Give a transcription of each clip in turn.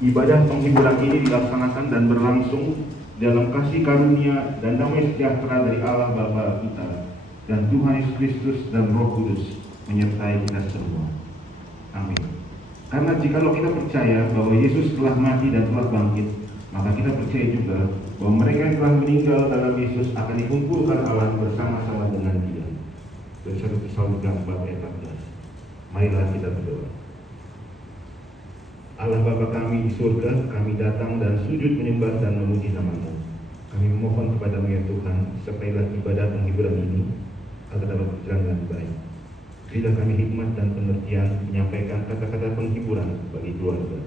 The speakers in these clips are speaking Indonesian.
Ibadah penghiburan ini dilaksanakan dan berlangsung dalam kasih karunia dan damai sejahtera dari Allah Bapa kita dan Tuhan Yesus Kristus dan Roh Kudus menyertai kita semua. Amin. Karena jikalau kita percaya bahwa Yesus telah mati dan telah bangkit, maka kita percaya juga bahwa mereka yang telah meninggal dalam Yesus akan dikumpulkan Allah bersama-sama dengan Dia. Dan 1 Tesalonika 4 ayat 14. Marilah kita berdoa. Allah Bapa kami di surga, kami datang dan sujud menyembah dan memuji nama-Mu. Kami memohon kepada-Mu ya Tuhan, supaya ibadah penghiburan ini agar dapat berjalan dengan baik. Berilah kami hikmat dan pengertian menyampaikan kata-kata penghiburan bagi keluarga,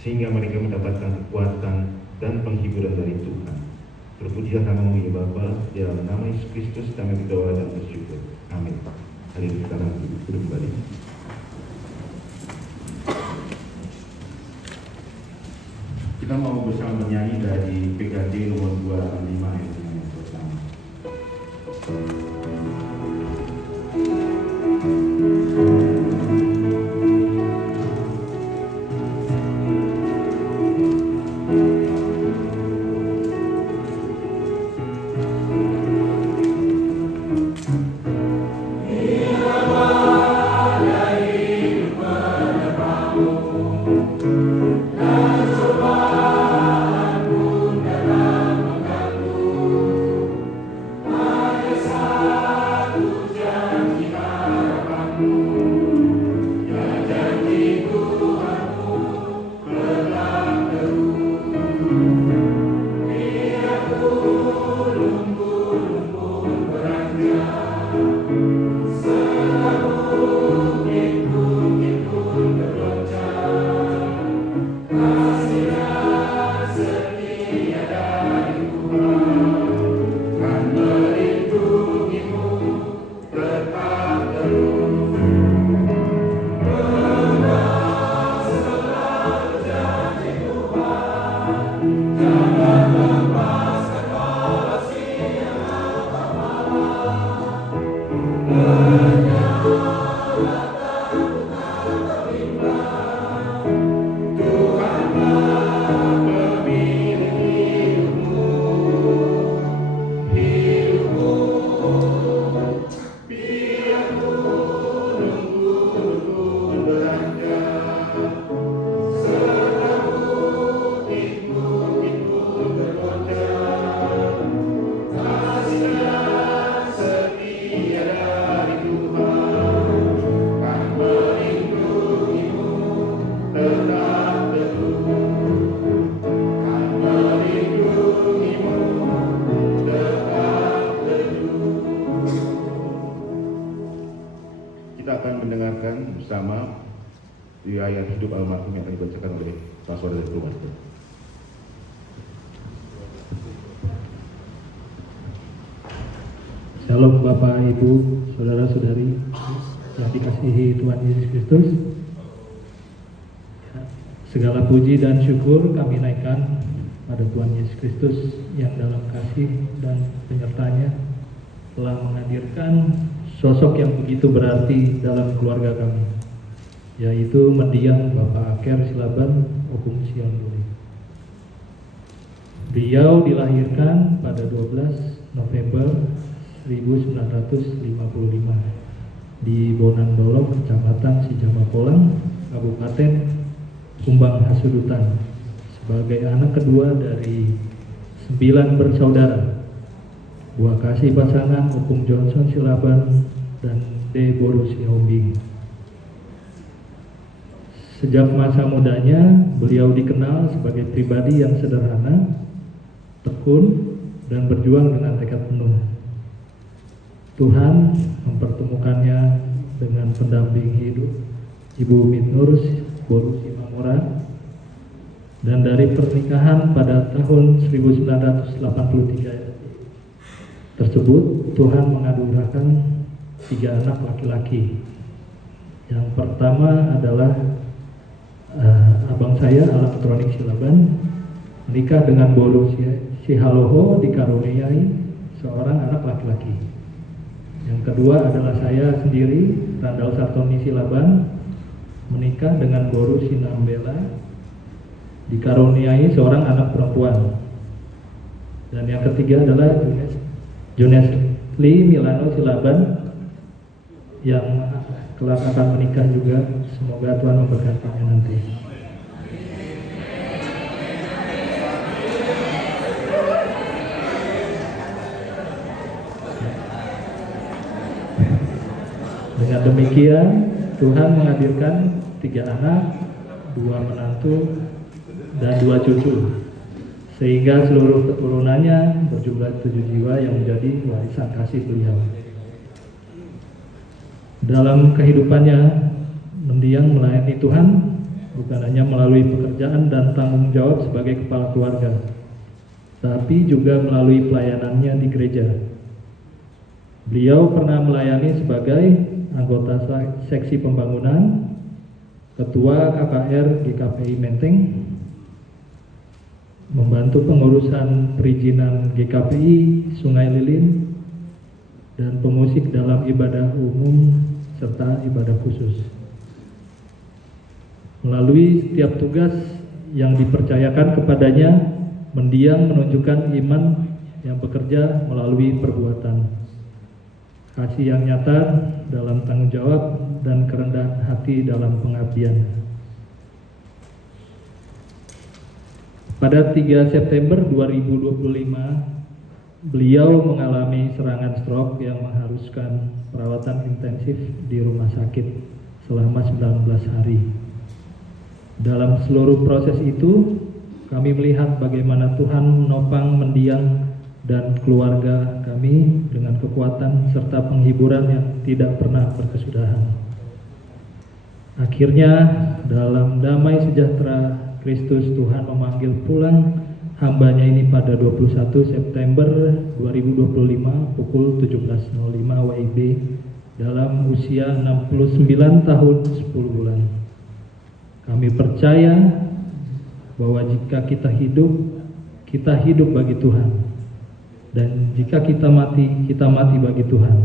sehingga mereka mendapatkan kekuatan dan penghiburan dari Tuhan. Terpujilah nama-Mu ya Bapa, di dalam nama Yesus Kristus kami berdoa dan bersyukur. Amin. Hadirin sekalian, duduk kembali. Kita mau bersama menyanyi dari PKJ nomor 265 yang pertama. Bersama riwayat hidup almarhum yang akan dibacakan oleh Pastor dari keluarga. Shalom Bapak, Ibu, Saudara-saudari yang dikasihi Tuhan Yesus Kristus. Segala puji dan syukur kami naikkan pada Tuhan Yesus Kristus yang dalam kasih dan penyertanya telah menghadirkan sosok yang begitu berarti dalam keluarga kami, yaitu mendiang Bapak Aker Silaban Opung Sion Duli. Beliau dilahirkan pada 12 November 1955 di Bonandolok, Kecamatan Sijamapolang, Kabupaten Kumbang Hasudutan, sebagai anak kedua dari 9 bersaudara, buah kasih pasangan Opung Johnson Silaban dan D. Boru Sihombing. Sejak masa mudanya, beliau dikenal sebagai pribadi yang sederhana, tekun, dan berjuang dengan tekad penuh. Tuhan mempertemukannya dengan pendamping hidup Ibu Mitnur Boru Simamora, dan dari pernikahan pada tahun 1983 tersebut Tuhan menganugerahkan 3 anak laki-laki. Yang pertama adalah abang saya Elektronik Silaban menikah dengan Boru Sihaloho, dikaruniai seorang anak laki-laki. Yang kedua adalah saya sendiri, Randal Sartoni Silaban, menikah dengan Boru Sinambela, dikaruniai seorang anak perempuan. Dan yang ketiga adalah Jones Lee Milano Silaban yang kelak akan menikah juga. Semoga Tuhan memberkatinya nanti. Dengan demikian Tuhan menghadirkan 3 anak, 2 menantu, dan 2 cucu, sehingga seluruh keturunannya berjumlah 7 jiwa yang menjadi warisan kasih beliau. Dalam kehidupannya, mendiang melayani Tuhan bukan hanya melalui pekerjaan dan tanggung jawab sebagai kepala keluarga, tapi juga melalui pelayanannya di gereja. Beliau pernah melayani sebagai anggota seksi pembangunan, ketua KKR GKPI Menteng, membantu pengurusan perizinan GKPI Sungai Lilin, dan pemusik dalam ibadah umum serta ibadah khusus. Melalui setiap tugas yang dipercayakan kepadanya, mendiang menunjukkan iman yang bekerja melalui perbuatan, kasih yang nyata dalam tanggung jawab, dan kerendahan hati dalam pengabdian. Pada 3 September 2025, beliau mengalami serangan stroke yang mengharuskan perawatan intensif di rumah sakit selama 19 hari. Dalam seluruh proses itu, kami melihat bagaimana Tuhan menopang mendiang dan keluarga kami dengan kekuatan serta penghiburan yang tidak pernah berkesudahan. Akhirnya, dalam damai sejahtera Kristus, Tuhan memanggil pulang hambanya ini pada 21 September 2025 pukul 17.05 WIB dalam usia 69 tahun 10 bulan. Kami percaya bahwa jika kita hidup bagi Tuhan. Dan jika kita mati bagi Tuhan.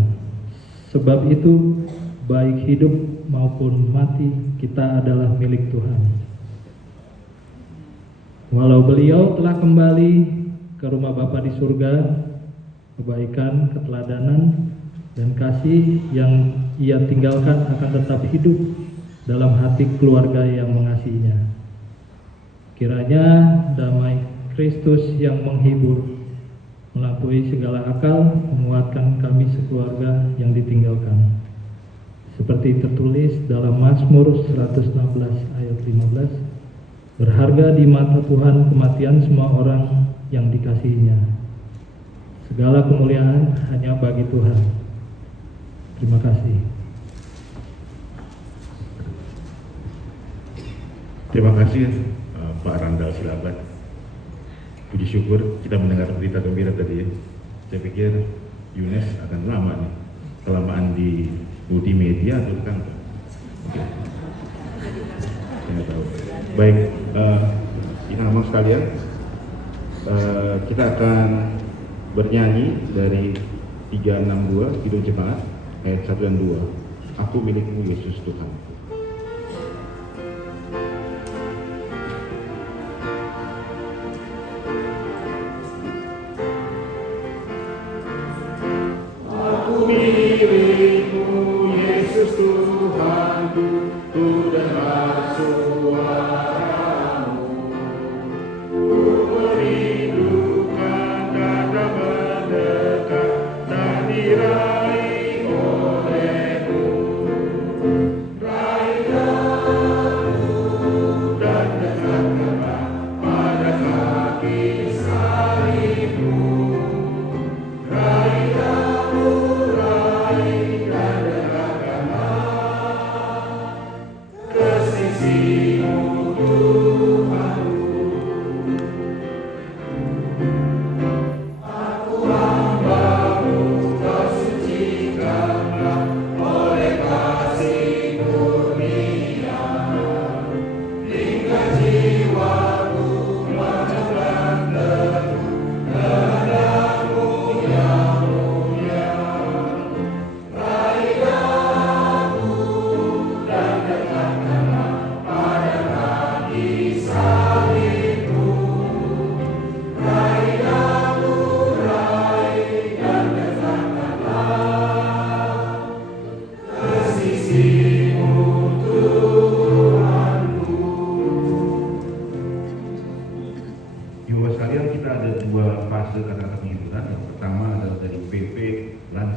Sebab itu, baik hidup maupun mati, kita adalah milik Tuhan. Walau beliau telah kembali ke rumah Bapa di surga, kebaikan, keteladanan, dan kasih yang ia tinggalkan akan tetap hidup dalam hati keluarga yang mengasihinya. Kiranya damai Kristus yang menghibur, melampaui segala akal, menguatkan kami sekeluarga yang ditinggalkan. Seperti tertulis dalam Mazmur 116 ayat 15, berharga di mata Tuhan kematian semua orang yang dikasihinya. Segala kemuliaan hanya bagi Tuhan. Terima kasih. Terima kasih Pak Randal Silaban. Puji syukur kita mendengar berita gembira tadi ya. Saya pikir Yunes akan lama nih, kelamaan di multimedia atau kan? Oke. Saya tahu. Baik, teman-teman sekalian, kita akan bernyanyi dari 362 Kidung Jemaat ayat 1 dan 2. Aku milikmu Yesus Tuhan.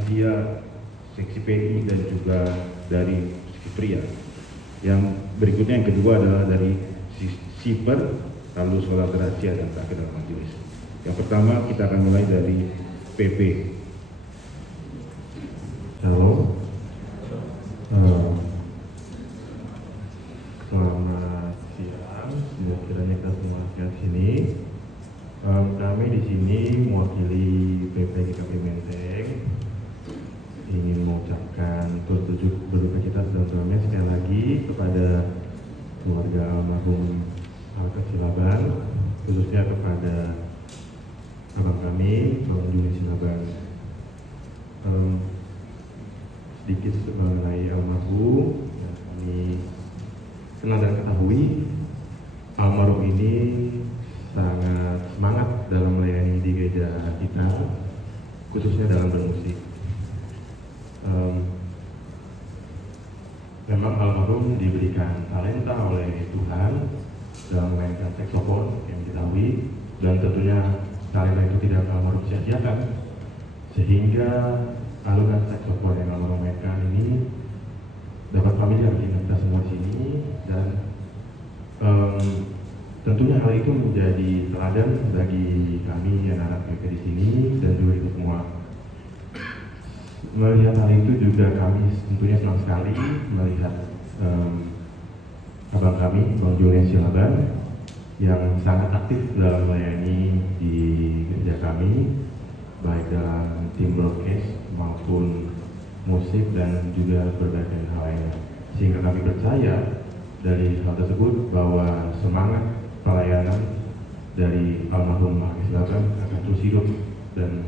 Asia, seksi PI dan juga dari seksi pria. Yang berikutnya yang kedua adalah dari Siper, lalu Solar Gracia dan terakhir dalam majelis. Yang pertama kita akan mulai dari PP. Halo. Selamat siang. Semoga kiranya kita semua sehat sini. Kami di sini mewakili PP GKP Menteng ingin mengucapkan turut berduka cita sedalam-dalamnya sekali lagi kepada keluarga almarhum Alka Silaban, khususnya kepada abang kami, Bang Juni Silaban. Sedikit mengenai almarhum yang kami kenal dan ketahui, almarhum ini sangat semangat dalam melayani di gereja kita, khususnya dalam bermusik. Memang almarhum diberikan talenta oleh Tuhan dalam memainkan saksofon yang diketahui, dan tentunya talenta itu tidak almarhum sia-siakan, sehingga alunan saksofon yang almarhum mainkan ini dapat kami yakinkan kita semua di sini, dan tentunya hal itu menjadi teladan bagi kami anak-anak PPK di sini dan juga kita semua. Melihat hal itu juga kami tentunya senang sekali melihat abang kami, Bang Juni Silaban, yang sangat aktif dalam melayani di gereja kami, baik dalam tim broadcast maupun musik dan juga berbagai hal lainnya. Sehingga kami percaya dari hal tersebut bahwa semangat pelayanan dari almarhum Alka Silaban akan terus hidup dan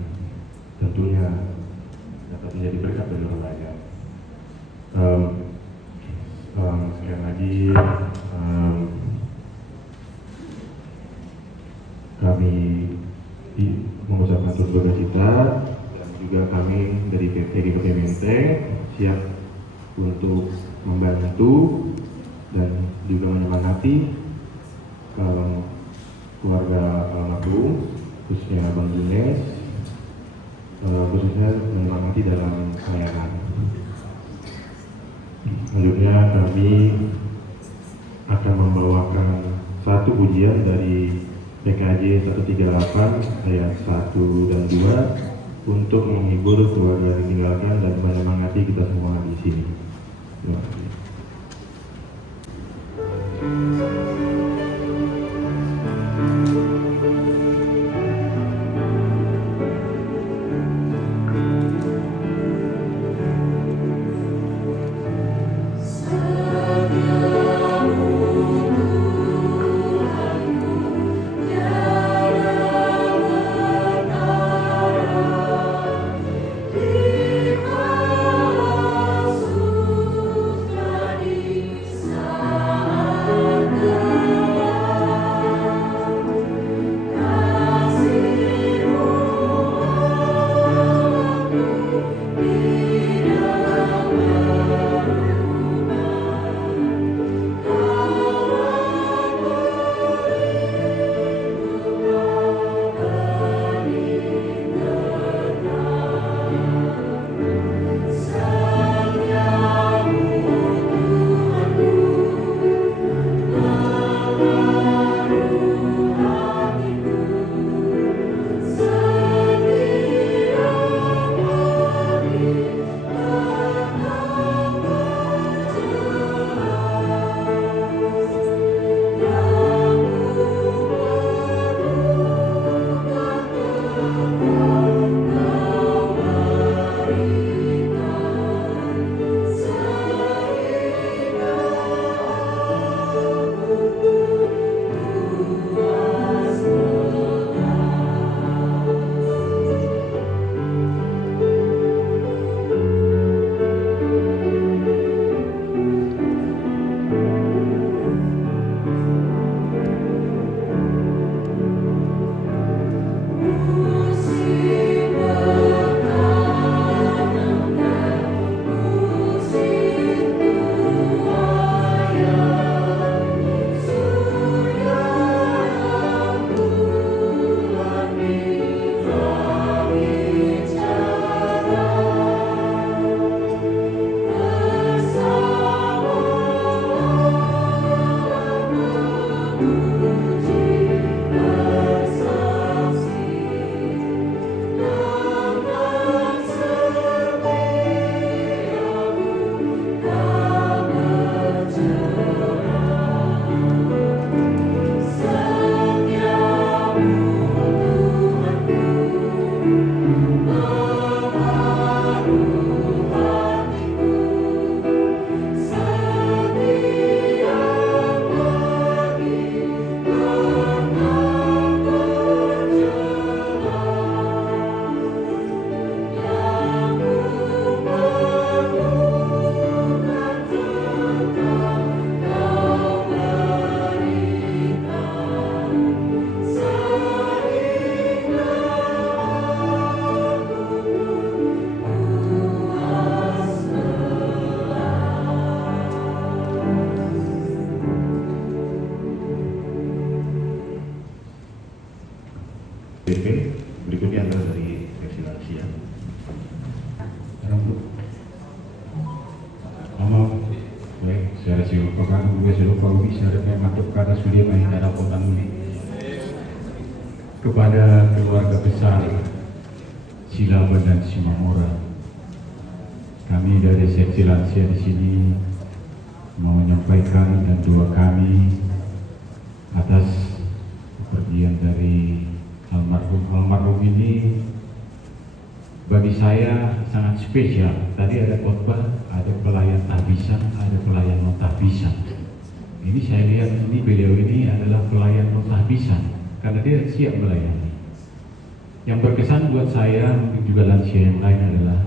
tentunya dapat menjadi berkat bagi orang banyak. Sekali lagi kami mengucapkan turut berduka cita, dan juga kami dari PP GKP Menteng siap untuk membantu dan juga menyemangati keluarga almarhum, khususnya Bang Junes, khususnya menyemangati dalam pelayanan. Selanjutnya kami akan membawakan satu pujian dari PKJ 138 ayat 1 dan 2 untuk menghibur keluarga yang ditinggalkan dan menyemangati kita semua di sini. Terima kasih. Di kuasa juga sudah kau bisa dengan masuk ke atas sulia main ada potan ini. Kepada keluarga besar Silaban dan Simamora, kami dari seksi lansia di sini mau menyampaikan dan doa kami atas kepergian dari almarhum ini. Bagi saya sangat spesial. Tadi ada khotbah, ada pelayan tahbisan, ada pelayan non tahbisan. Ini saya lihat ini beliau ini adalah pelayan non tahbisan karena dia siap melayani. Yang berkesan buat saya dan juga lansia yang lain adalah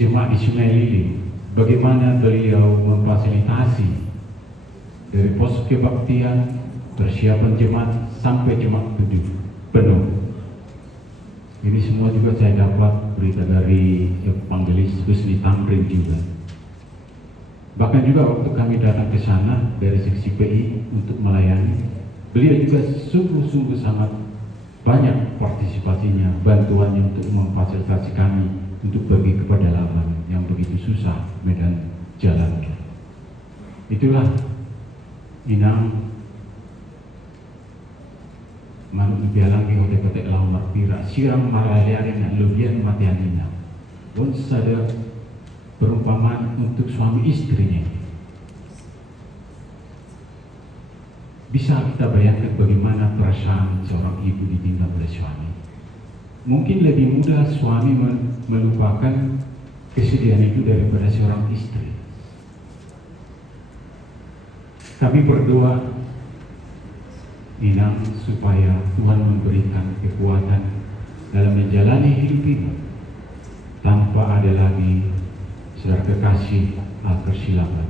jemaat di Sungai Lilin. Bagaimana beliau memfasilitasi dari pos kebaktian, persiapan jemaat sampai jemaat penuh. Ini semua juga saya dapat berita dari Evangelis Husni Tamrin juga. Bahkan juga waktu kami datang ke sana dari seksi PI untuk melayani, beliau juga sungguh-sungguh sangat banyak partisipasinya, bantuannya untuk memfasilitasi kami untuk pergi ke pedalaman yang begitu susah medan jalannya. Itulah inang manuk bialangi hote kote lau marpira siram maraliarin dan lubian matianina. Pun ada perumpamaan untuk suami istrinya. Bisa kita bayangkan bagaimana perasaan seorang ibu ditinggal oleh suami. Mungkin lebih mudah suami melupakan kesedihan itu daripada seorang istri. Kami berdoa inang supaya Tuhan memberikan kekuatan dalam menjalani hidup ini tanpa ada lagi saudara kekasih persilaban.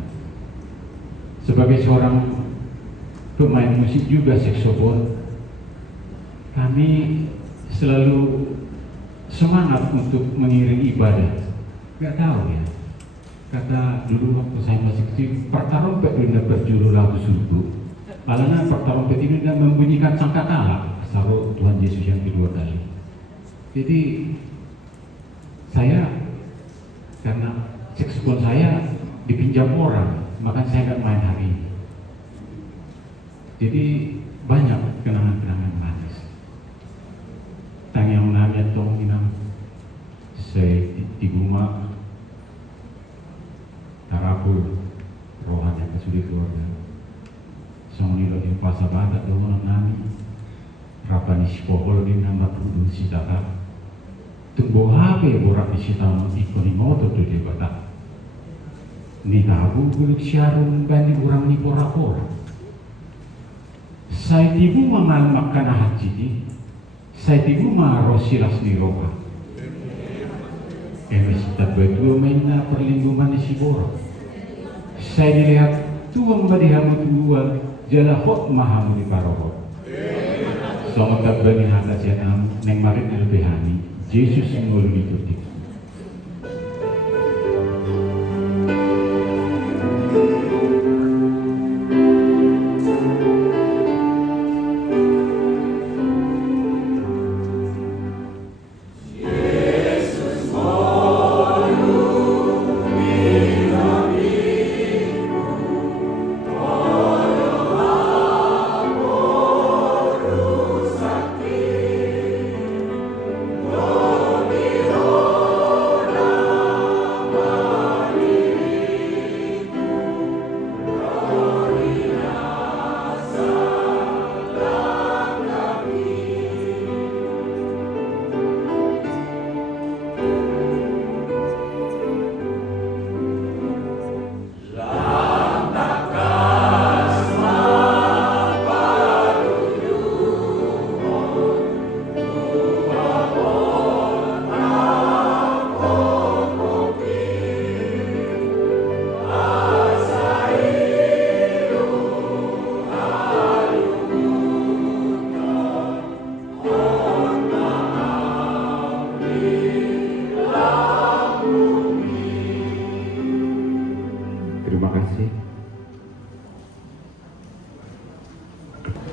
Sebagai seorang pemain musik juga saksofon, kami selalu semangat untuk mengiring ibadah. Gak tahu ya, kata dulu waktu saya masih kecil, pertarumpet dunia berjuru lagu subuh. Karena pertarumpet ini dan membunyikan sangkakala saru Tuhan Yesus yang kedua kali. Jadi saya karena saksofon saya dipinjam orang, maka saya nggak main hari ini. Jadi banyak kenangan-kenangan manis. Tang yang namanya tong inang saya di rumah tarapul rohan yang kesudah keluarga. Sang nilo di pasar batak doang nami rapani si pohol di nama pudun si data tunggu HP borak di si tahun ikoni motor tu di batak ni tabu guluk siarun bani urang ni pora-pora saya tibu mangal makan haji saya tibu marosilas ni roha masih tak berdua mainnya perlindungan di si borak saya dilihat tuang badihamu tuan jala hot mahamu di parohot. Sama tabbani hata sianam neng marit lebihani. Yesus ngul ditutik.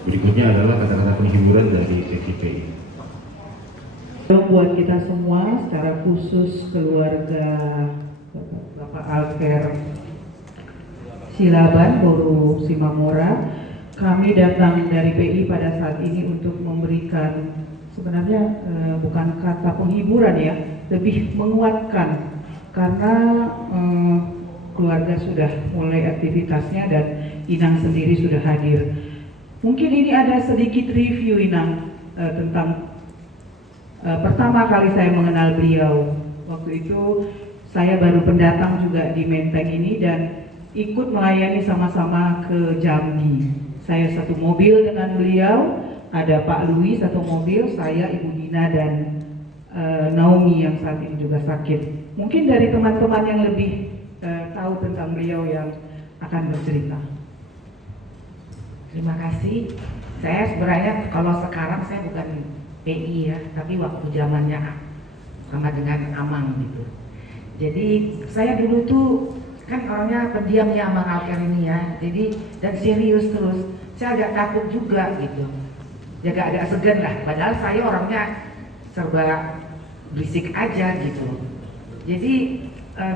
Berikutnya adalah kata-kata penghiburan dari CCPI. Buat kita semua, secara khusus keluarga Bapak Alker Silaban, Boru Simamora. Kami datang dari PI pada saat ini untuk memberikan sebenarnya bukan kata penghiburan ya, lebih menguatkan karena keluarga sudah mulai aktivitasnya dan Inang sendiri sudah hadir. Mungkin ini ada sedikit review Inang tentang pertama kali saya mengenal beliau. Waktu itu saya baru pendatang juga di Menteng ini dan ikut melayani sama-sama ke Jambi. Saya satu mobil dengan beliau, ada Pak Louis satu mobil, saya, Ibu Dina dan Naomi yang saat ini juga sakit. Mungkin dari teman-teman yang lebih tahu tentang beliau yang akan bercerita. Terima kasih. Saya sebenarnya kalau sekarang saya bukan PI ya, tapi waktu zamannya sama dengan Amang gitu. Jadi saya dulu tuh kan orangnya pendiam ya Amang Alker ini ya, jadi dan serius terus. Saya agak takut juga gitu, agak segan lah. Padahal saya orangnya serba berisik aja gitu. Jadi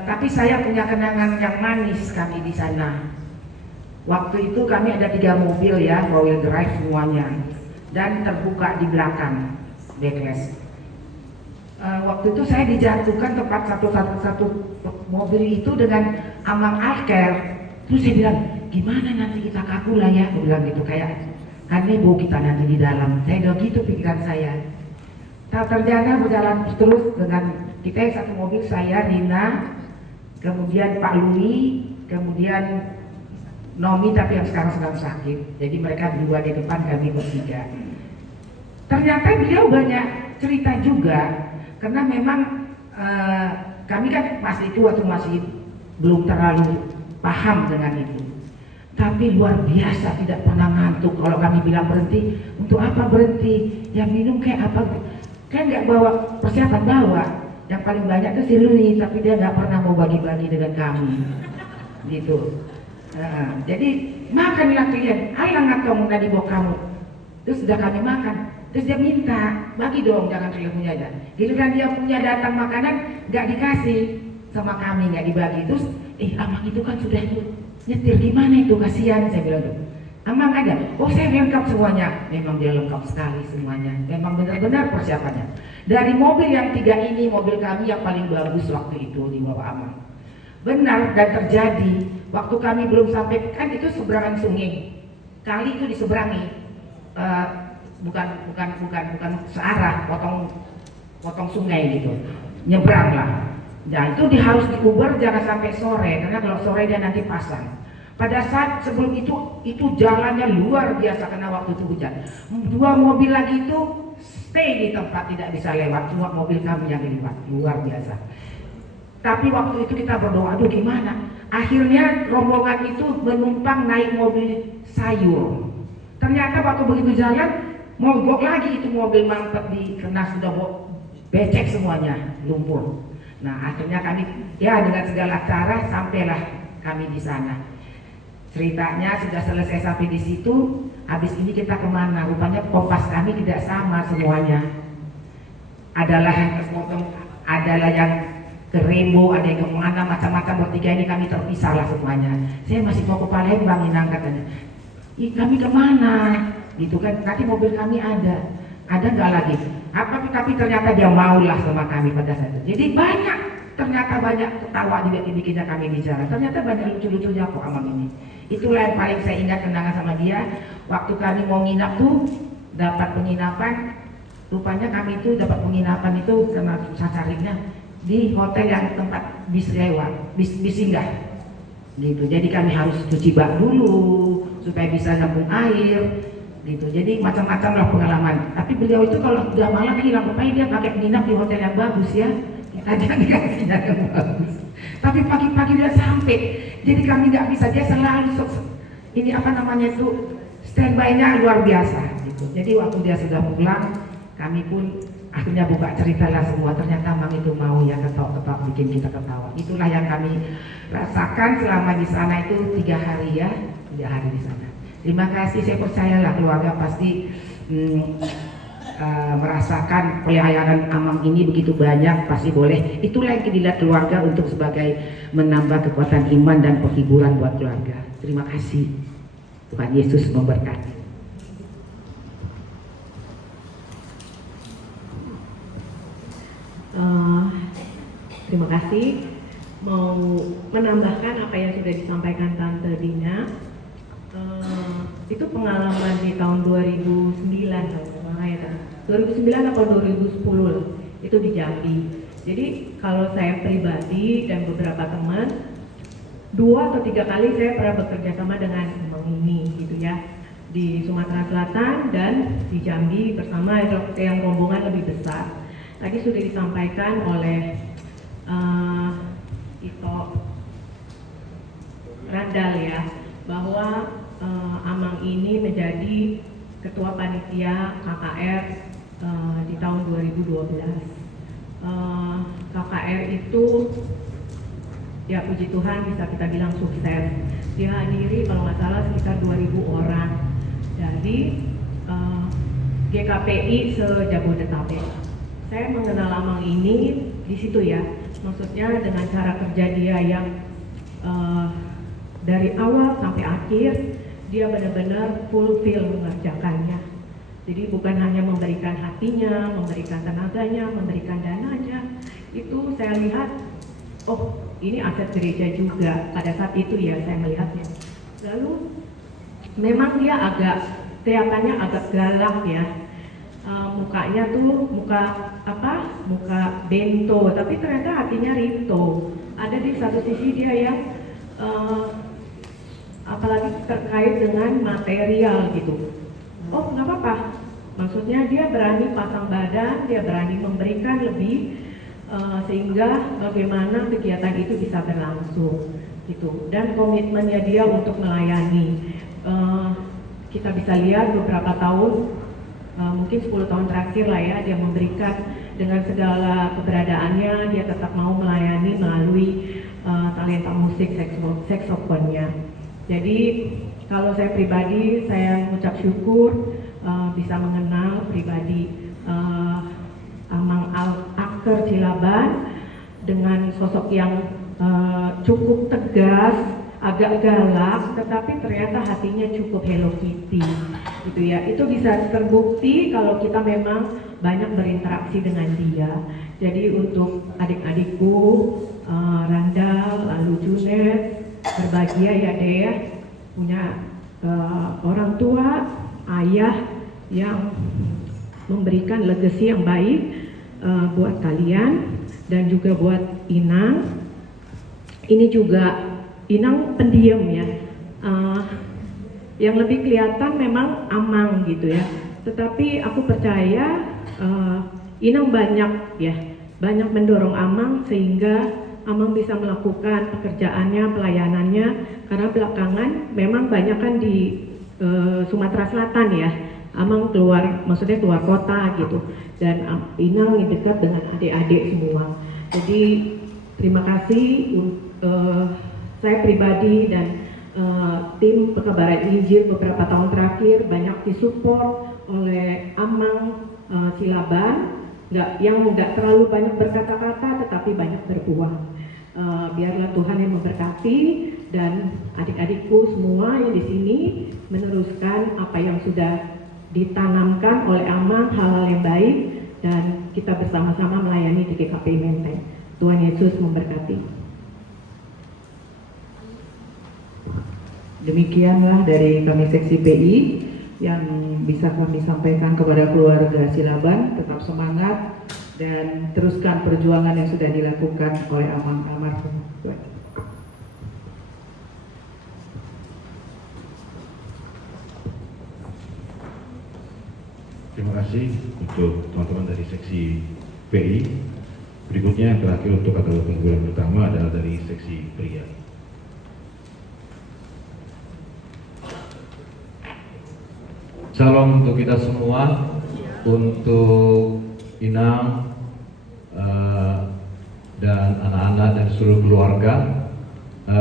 tapi saya punya kenangan yang manis kami di sana. Waktu itu kami ada 3 mobil ya, 4-wheel drive semuanya, dan terbuka di belakang backless. Waktu itu saya dijatuhkan tempat satu mobil itu dengan Amang Alker. Terus saya bilang, gimana nanti kita kaku lah ya, aku bilang gitu, kayak kan nebo kita nanti di dalam. Saya udah gitu pikiran saya. Ternyata berjalan terus dengan kita yang satu mobil, saya, Rina, kemudian Pak Louis, kemudian Nomi tapi yang sekarang sedang sakit. Jadi mereka 2 di depan, kami bertiga. Ternyata beliau banyak cerita juga. Karena memang kami kan masih itu waktu masih belum terlalu paham dengan itu. Tapi luar biasa, tidak pernah ngantuk. Kalau kami bilang berhenti, untuk apa berhenti? Ya minum kayak apa? Kan nggak bawa persiapan, bawa. Yang paling banyak itu si Rui, tapi dia nggak pernah mau bagi-bagi dengan kami. Gitu. Jadi makanlah kalian, alang atau mau dibawa kamu. Terus sudah kami makan. Terus dia minta, bagi dong, jangan kalian punya aja. Giliran dia punya datang makanan, nggak dikasih sama kami, nggak dibagi. Terus, Amang itu kan sudah nyetir, gimana itu, kasihan, saya bilang tuh. Amang ada, oh saya lengkap semuanya. Memang dia lengkap sekali semuanya. Memang benar-benar persiapannya. Dari mobil yang 3 ini, mobil kami yang paling bagus waktu itu di bawah Amang. Benar dan terjadi. Waktu kami belum sampai, kan itu seberangan sungai. Kali itu diseberangi. Bukan searah, potong sungai gitu, nyebrang lah. Nah itu harus diuber jangan sampai sore, karena kalau sore dia nanti pasang. Pada saat sebelum itu jalannya luar biasa karena waktu itu hujan. 2 mobil lagi itu stay di tempat, tidak bisa lewat, cuma mobil kami yang lewat, luar biasa. Tapi waktu itu kita berdoa, aduh gimana? Akhirnya rombongan itu menumpang naik mobil sayur. Ternyata waktu begitu jalan mogok lagi itu mobil mampet karena sudah becek semuanya, lumpur. Nah akhirnya kami ya dengan segala cara sampailah kami di sana. Ceritanya sudah selesai sampai di situ. Habis ini kita kemana? Rupanya kompas kami tidak sama semuanya. Adalah yang terpotong, adalah yang ke Rembo, ada yang kemana, macam-macam. Bertiga ini kami terpisah lah semuanya. Saya masih mau ke Palembang, Inang katanya. Kami kemana? Gitu kan, nanti mobil kami ada nggak lagi? Tapi ternyata dia maulah sama kami pada saat itu. Jadi ternyata banyak ketawa juga dibikinnya kami di jalan. Ternyata banyak lucu-lucunya kok Amang ini. Itulah yang paling saya ingat kenangan sama dia. Waktu kami mau nginap tuh dapat penginapan. Rupanya kami itu dapat penginapan itu sama sasaringnya di hotel yang tempat bis singgah. Gitu. Jadi kami harus cuci bak dulu supaya bisa nabung air. Gitu. Jadi macam-macam lah pengalaman. Tapi beliau itu kalau udah malam hilang, rupanya dia pakai nginap di hotel yang bagus ya. Kita jangan dikasih yang bagus. Tapi pagi-pagi dia sampai. Jadi kami nggak bisa, dia selalu ini apa namanya itu standby-nya luar biasa. Gitu. Jadi waktu dia sudah pulang, kami pun akhirnya buka cerita lah semua. Ternyata Mang itu mau ya ketawa-ketawa bikin kita ketawa. Itulah yang kami rasakan selama di sana itu 3 hari ya, 3 hari di sana. Terima kasih, saya percayalah keluarga pasti merasakan pelayanan Amang ini begitu banyak, pasti boleh. Itulah yang dilihat keluarga untuk sebagai menambah kekuatan iman dan penghiburan buat keluarga. Terima kasih. Tuhan Yesus memberkati. Terima kasih. Mau menambahkan apa yang sudah disampaikan Tante Dina. Itu pengalaman di tahun 2009 kalau nggak salah ya, 2009 atau 2010 itu di Jambi. Jadi kalau saya pribadi dan beberapa teman 2 atau 3 kali saya pernah bekerja sama dengan Amang ini gitu ya, di Sumatera Selatan dan di Jambi bersama yang rombongan lebih besar. Tadi sudah disampaikan oleh Ito Randal ya, bahwa Amang ini menjadi ketua panitia KKR di tahun 2012. KKR itu ya puji Tuhan bisa kita bilang sukses. Dihadiri kalau nggak salah sekitar 2.000 orang dari GKPI se-Jabodetabek. Saya mengenal Amang ini di situ ya, maksudnya dengan cara kerja dia yang dari awal sampai akhir dia benar-benar fulfill mengerjakannya. Jadi bukan hanya memberikan hatinya, memberikan tenaganya, memberikan dananya. Itu saya lihat, oh ini aset gereja juga pada saat itu ya saya melihatnya. Lalu memang dia kelihatannya agak galak ya. Mukanya tuh muka bento, tapi ternyata hatinya Rito. Ada di satu sisi dia yang apalagi terkait dengan material gitu. Oh nggak apa-apa, maksudnya dia berani pasang badan, dia berani memberikan lebih sehingga bagaimana kegiatan itu bisa berlangsung gitu. Dan komitmennya dia untuk melayani, kita bisa lihat beberapa tahun, mungkin 10 tahun terakhir lah ya, dia memberikan dengan segala keberadaannya, dia tetap mau melayani melalui talenta musik saksofonnya. Jadi kalau saya pribadi, saya mengucap syukur bisa mengenal pribadi Amang Aker Cilaban dengan sosok yang cukup tegas, agak galak, tetapi ternyata hatinya cukup Hello Kitty, gitu ya. Itu bisa terbukti kalau kita memang banyak berinteraksi dengan dia. Jadi untuk adik-adikku, Randal, lalu Junet, berbahagia ya Dea, punya orang tua, ayah yang memberikan legacy yang baik buat kalian dan juga buat Inang. Ini juga Inang pendiam ya, yang lebih kelihatan memang Amang gitu ya. Tetapi aku percaya Inang banyak mendorong Amang sehingga Amang bisa melakukan pekerjaannya, pelayanannya. Karena belakangan memang banyak kan di Sumatera Selatan ya. Amang maksudnya keluar kota gitu. Dan Inang dekat dengan adik-adik semua. Jadi terima kasih. Saya pribadi dan tim Pekabaran Injil beberapa tahun terakhir banyak disupport oleh Amang Cilaban, yang nggak terlalu banyak berkata-kata tetapi banyak berbuah. Biarlah Tuhan yang memberkati dan adik-adikku semua yang di sini meneruskan apa yang sudah ditanamkan oleh Amang, hal-hal yang baik, dan kita bersama-sama melayani di GKPI Menteng. Tuhan Yesus memberkati. Demikianlah dari kami seksi PI yang bisa kami sampaikan kepada keluarga Cilaban. Tetap semangat dan teruskan perjuangan yang sudah dilakukan oleh Amang almarhum. Terima kasih untuk teman-teman dari seksi PI. Berikutnya yang terakhir untuk kata pengumpulan pertama adalah dari seksi pria. Salam untuk kita semua, untuk Inang dan anak-anak dan seluruh keluarga.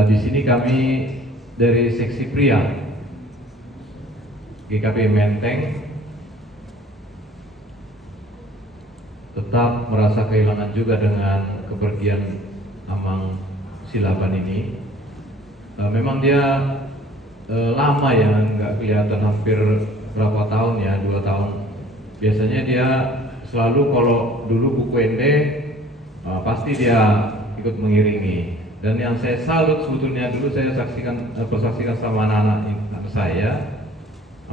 Di sini kami dari seksi pria GKPI Menteng tetap merasa kehilangan juga dengan kepergian Amang Silaban ini. Memang dia lama ya nggak kelihatan, hampir berapa tahun ya, 2 tahun. Biasanya dia selalu kalau dulu buku ende pasti dia ikut mengiringi. Dan yang saya salut sebetulnya dulu saya persaksikan sama anak-anak saya,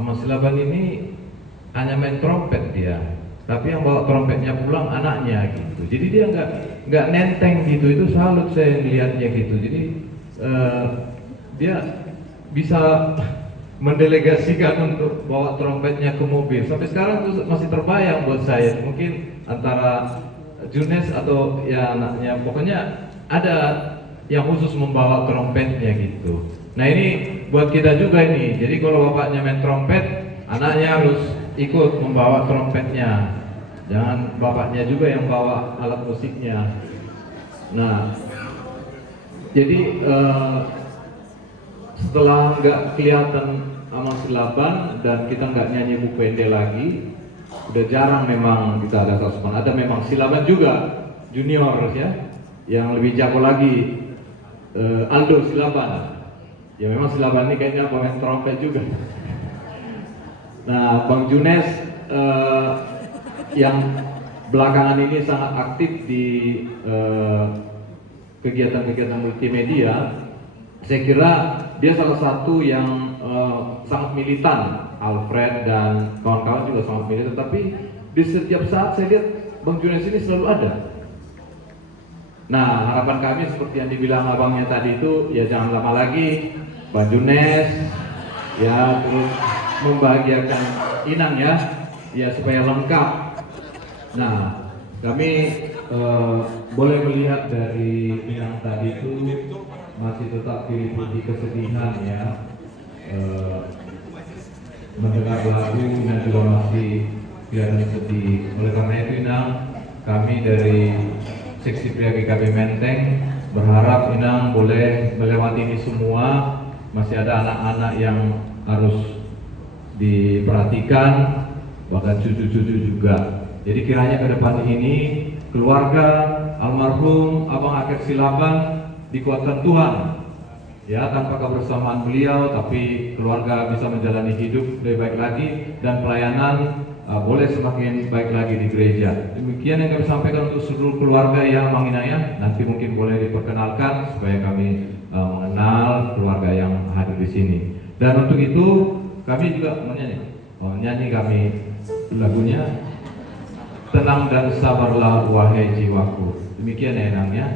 Amang Silaban ini hanya main trompet dia, tapi yang bawa trompetnya pulang anaknya gitu. Jadi dia nggak nenteng gitu, itu salut saya melihatnya gitu. Jadi dia bisa mendelegasikan untuk bawa trompetnya ke mobil. Sampai sekarang tuh masih terbayang buat saya. Mungkin antara Junes atau ya anaknya, pokoknya ada yang khusus membawa trompetnya gitu. Nah ini buat kita juga ini. Jadi kalau bapaknya main trompet, anaknya harus ikut membawa trompetnya. Jangan bapaknya juga yang bawa alat musiknya. Nah, jadi setelah nggak kelihatan Amang Silaban dan kita nggak nyanyi buku ende lagi, udah jarang memang kita ada saksofon. Ada memang Silaban juga junior ya, yang lebih jago lagi, Aldo Silaban. Ya memang Silaban ini kayaknya pemain trompet juga. Nah, Bang Junes yang belakangan ini sangat aktif di kegiatan-kegiatan multimedia. Saya kira dia salah satu yang sangat militan. Alfred dan kawan-kawan juga sangat militan. Tapi di setiap saat saya lihat Bang Junes ini selalu ada. Nah, harapan kami seperti yang dibilang abangnya tadi itu, ya jangan lama lagi Bang Junes ya terus membahagiakan Inang ya supaya lengkap. Nah, kami boleh melihat dari Inang tadi itu masih tetap diliputi kesedihan ya, mendengar lagu dan juga masih kelihatan sedih. Oleh karena itu Inang, kami dari Seksi Pria GKB Menteng berharap Inang boleh melewati ini semua. Masih ada anak-anak yang harus diperhatikan, bahkan cucu-cucu juga. Jadi kiranya ke depan ini keluarga almarhum Abang Akek Silaban dikuatkan Tuhan ya, tanpa kebersamaan beliau, tapi keluarga bisa menjalani hidup lebih baik lagi dan pelayanan boleh semakin baik lagi di gereja. Demikian yang kami sampaikan untuk seluruh keluarga yang menginaya. Nanti mungkin boleh diperkenalkan supaya kami mengenal keluarga yang hadir di sini. Dan untuk itu kami juga menyanyi kami lagunya Tenang dan Sabarlah Wahai Jiwaku. Demikian ya Inang ya.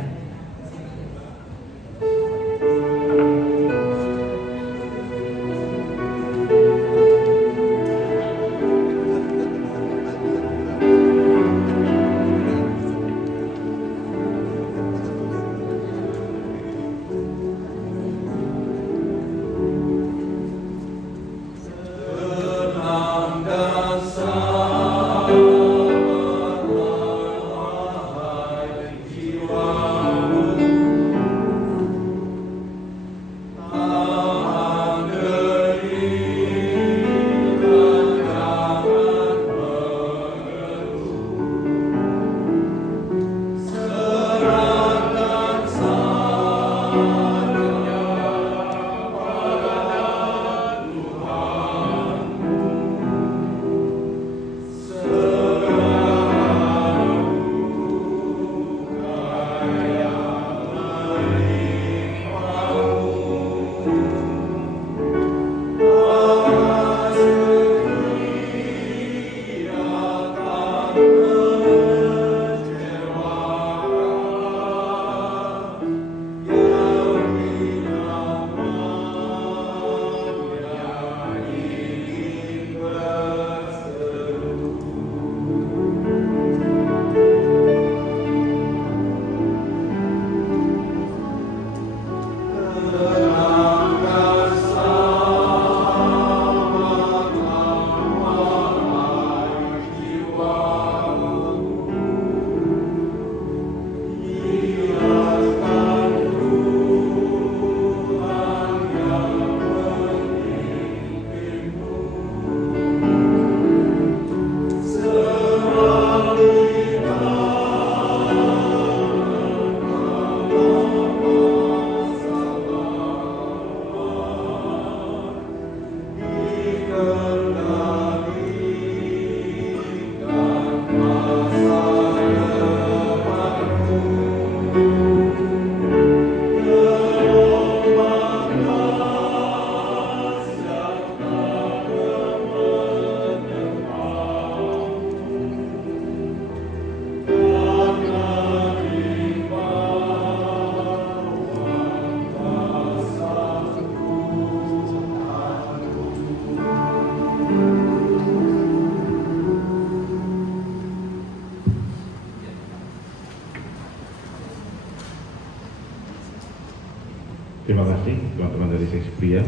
Jiwa Terima kasih teman-teman dari seksi pria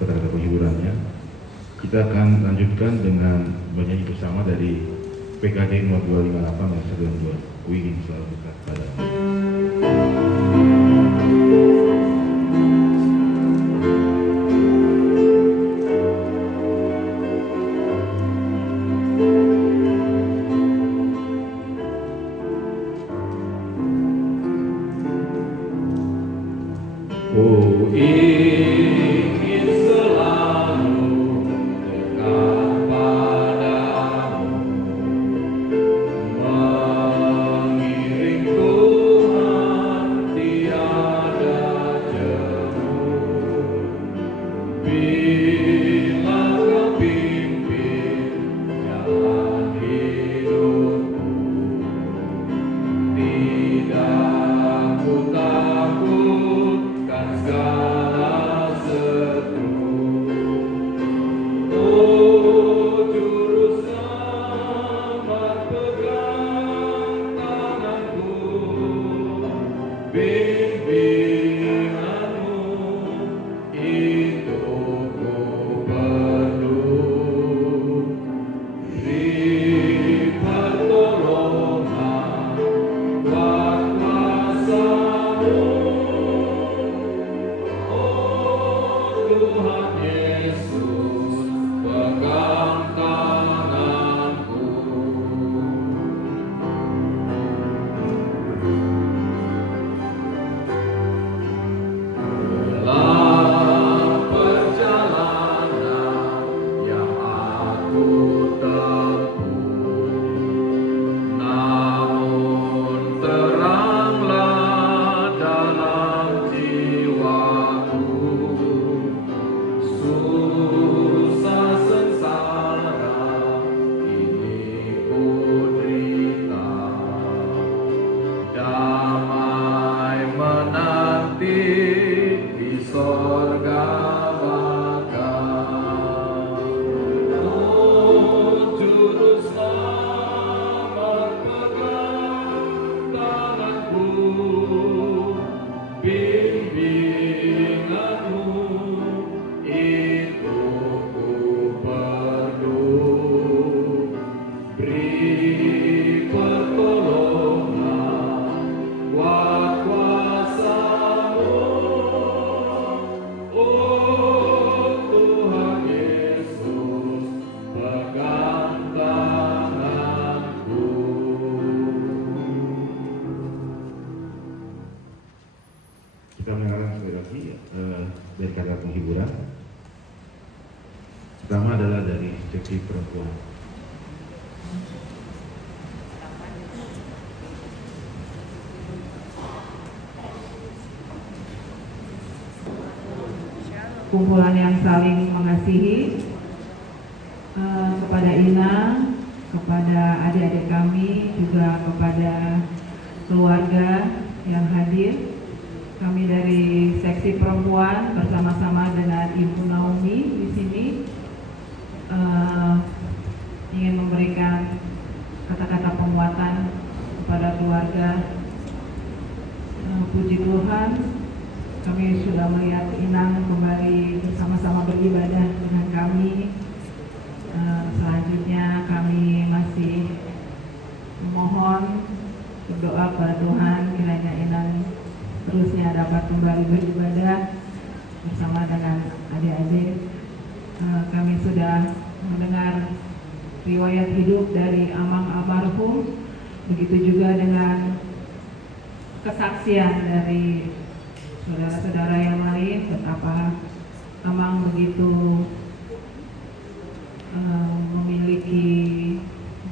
kata-kata penghiburannya. Kita akan lanjutkan dengan bernyanyi bersama dari PKD 0258 yang 1 2. Wingin selalu dekat pada. Ku ingin selalu dekat padamu, mengiring Tuhan tiada jemu. Bila Kau pimpin jalan hidupku, tidak ku takutkan segala seru. Oh Juru Selamat, pegang tanganku, bimbinganmu itu ku perlu. Beri pertolongan buat kuasa-Mu, oh Tuhan Yesus, pegang tanganku. Dalam perjalanan yang aku tempuh, namun teranglah dalam jiwaku. Susah sengsara ini ku derita, damai menanti di sorga baka. Oh Juru Selamat, pegang tanganku, bimbinganmu itu ku perlu. Beri pertolongan buat kuasa-Mu, oh Tuhan Yesus, pegang tanganku. Kita mendengarkan sekali lagi dari kata penghiburan. Pertama adalah dari seksi perempuan. Kumpulan yang saling mengasihi, kepada Ina, kepada adik-adik kami, juga kepada keluarga yang hadir. Kami dari seksi perempuan bersama-sama dengan Ibu Naomi di sini ingin memberikan kata-kata penguatan kepada keluarga. Puji Tuhan, kami sudah melihat Inang kembali bersama-sama beribadah dengan kami. Selanjutnya kami masih memohon berdoa kepada Tuhan kiranya Inang terusnya dapat kembali beribadah bersama dengan adik-adik. Kami sudah mendengar riwayat hidup dari Amang almarhum, begitu juga dengan kesaksian dari saudara-saudara yang lain betapa Amang begitu memiliki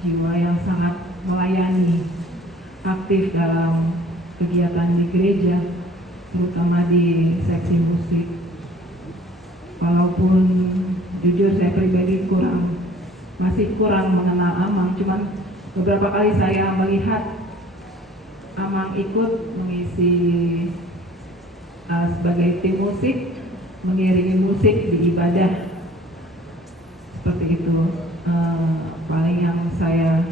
jiwa yang sangat melayani, aktif dalam kegiatan di gereja, terutama di seksi musik. Walaupun jujur saya pribadi masih kurang mengenal Amang, cuman beberapa kali saya melihat Amang ikut mengisi sebagai tim musik, mengiringi musik di ibadah. Seperti itu. Paling yang saya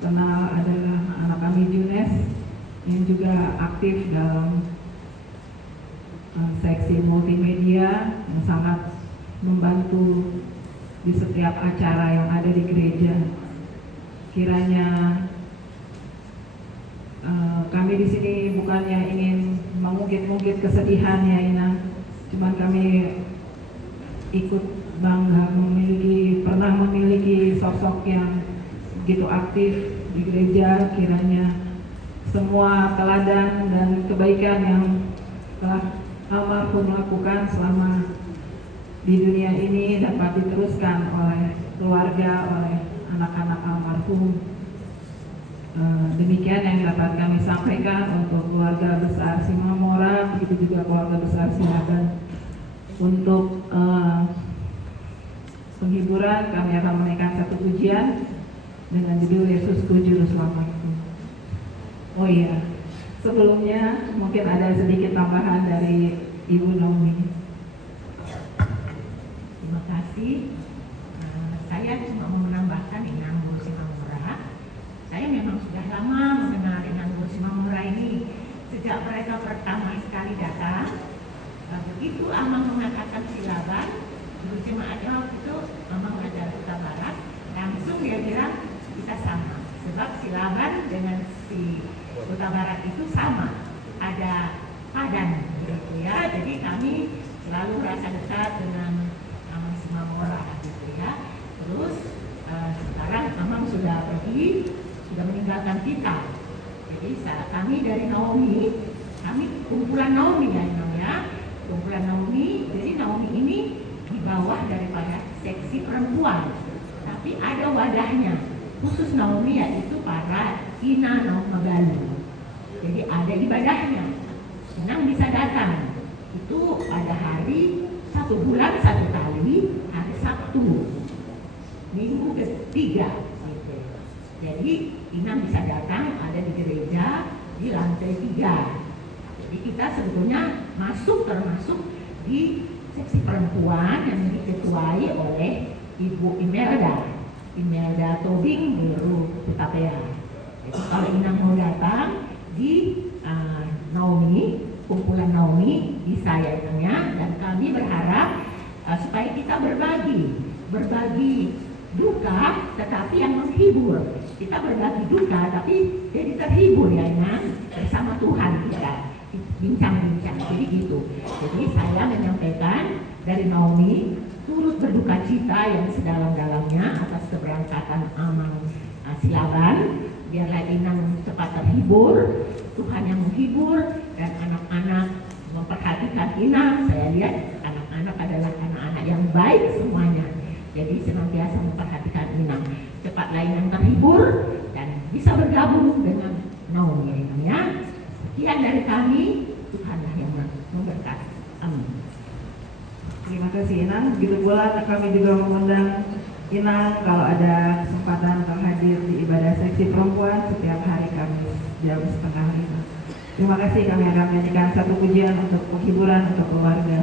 kenal adalah anak kami Junes yang juga aktif dalam seksi multimedia yang sangat membantu di setiap acara yang ada di gereja. Kiranya kami di sini bukannya ingin mengungkit-ungkit kesedihan ya Ina, cuman kami ikut bangga pernah memiliki sosok yang begitu aktif di gereja. Kiranya semua teladan dan kebaikan yang telah almarhum lakukan selama di dunia ini dapat diteruskan oleh keluarga, oleh anak-anak almarhum. Demikian yang dapat kami sampaikan untuk keluarga besar Simamora, begitu juga keluarga besar Silaban. Untuk penghiburan kami akan menaikkan satu pujian dengan judul Yesusku Juru Selamatku. Oh iya, sebelumnya mungkin ada sedikit tambahan dari Ibu Naomi. Terima kasih. Saya cuma mau menambahkan Inang Guru Simamora. Saya memang sudah lama mengenal Inang Guru Simamora ini sejak mereka pertama sekali datang. Begitu Amang mengatakan Silaban, Guru jemaatnya waktu itu Amang mengajar Kota Barat, langsung dia bilang kita sama. Sebab Silaban dengan si Kota Barat itu sama, ada padan gitu ya. Jadi kami selalu rasa dekat dengan Amang Simamora gitu ya. Terus sekarang Amang sudah pergi, sudah meninggalkan kita. Jadi kami dari Naomi, kami kumpulan Naomi ya Imam ya. Kumpulan Naomi, jadi Naomi ini di bawah daripada seksi perempuan. Tapi ada wadahnya, khusus Naomi yaitu para Ina Naum Magalu. Jadi ada ibadahnya. Inang bisa datang. Itu pada hari 1 bulan 1 kali, hari Sabtu, minggu ketiga. Gitu. Jadi Inang bisa datang ada di gereja di lantai 3. Jadi kita sebetulnya termasuk di seksi perempuan yang diketuai oleh Ibu Imelda Tobing Guru Utapea. Jadi kalau Inang mau datang di Naomi, kumpulan Naomi bisa ya Inangnya, dan kami berharap supaya kita berbagi duka tetapi yang menghibur. Kita berbagi duka tapi jadi terhibur ya Inang, bersama Tuhan kita bincang-bincang, jadi gitu. Jadi saya menyampaikan dari Naomi turut berduka cita yang sedalam-dalamnya atas keberangkatan Amang Silaban. Biarlah Inang cepat terhibur, Tuhan yang menghibur, dan anak-anak memperhatikan Inang. Saya lihat anak-anak adalah anak-anak yang baik semuanya, jadi senantiasa memperhatikan Inang. Cepatlah Inang terhibur dan bisa bergabung dengan Naomi ya. Sekian dari kami, Tuhanlah yang memberkati. Amin. Terima kasih Inang. Begitu pula kami juga mengundang Inang kalau ada kesempatan hadir di ibadah seksi perempuan setiap hari Kamis jam 4:30. Terima kasih. Kami akan menyanyikan satu pujian untuk penghiburan untuk keluarga.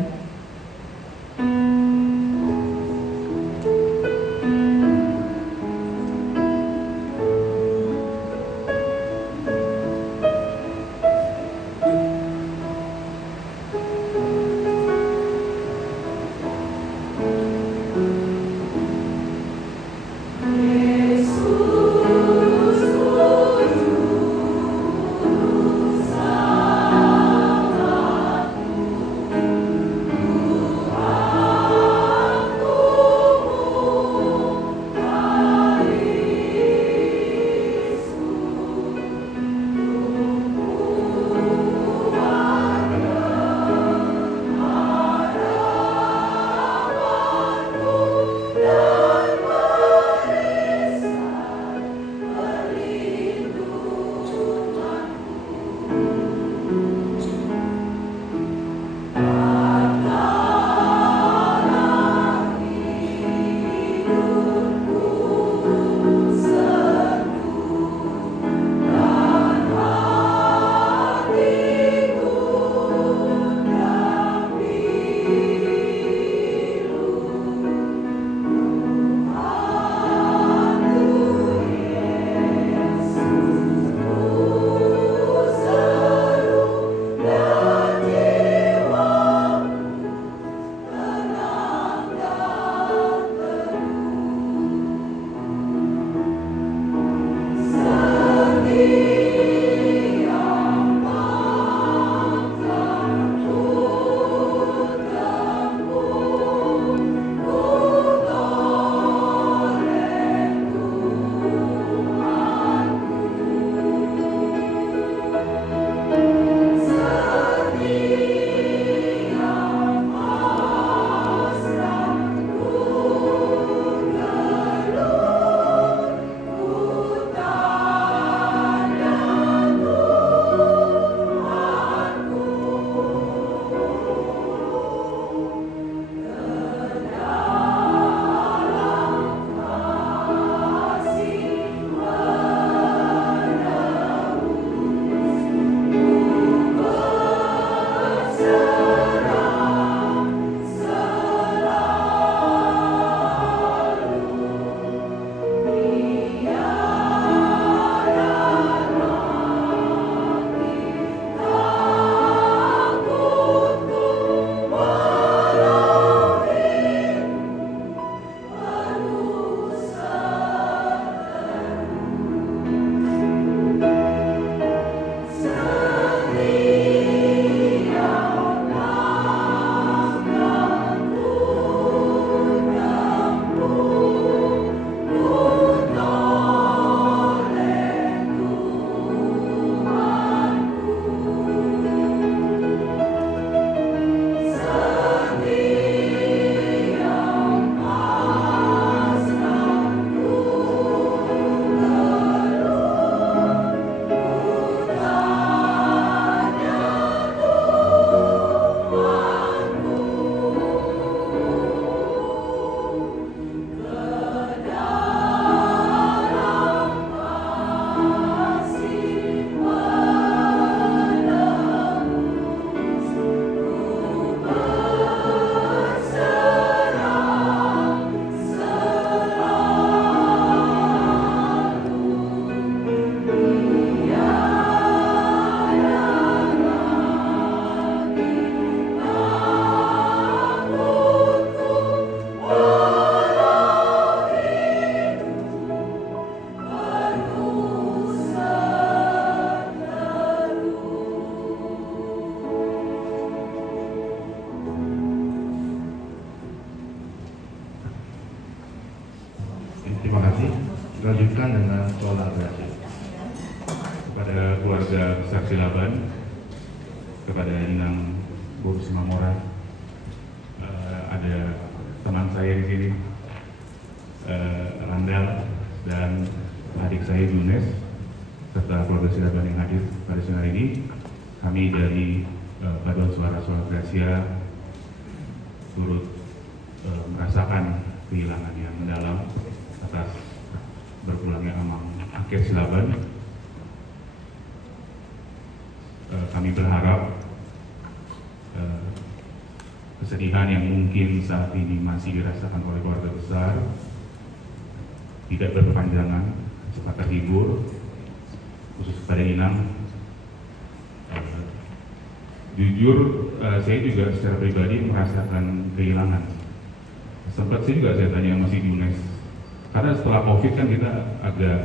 Yesus, Lanjutkan dengan sholat berakhir. Kepada keluarga besar Silaban, kepada Inang Bu Simamora, ada teman saya di sini, Randal, dan adik saya Yunes, serta keluarga Silaban yang hadir pada siang hari ini. Kami dari Paduan Suara Sholat Gracia turut merasakan kehilangan yang mendalam atas berpulangnya Amang Akir Silaban. Kami berharap kesedihan yang mungkin saat ini masih dirasakan oleh keluarga besar tidak berkepanjangan, cepat terhibur, khusus kepada Inang. Jujur, saya juga secara pribadi merasakan kehilangan. Sempat saya tanya sama si Yunes, karena setelah COVID kan kita agak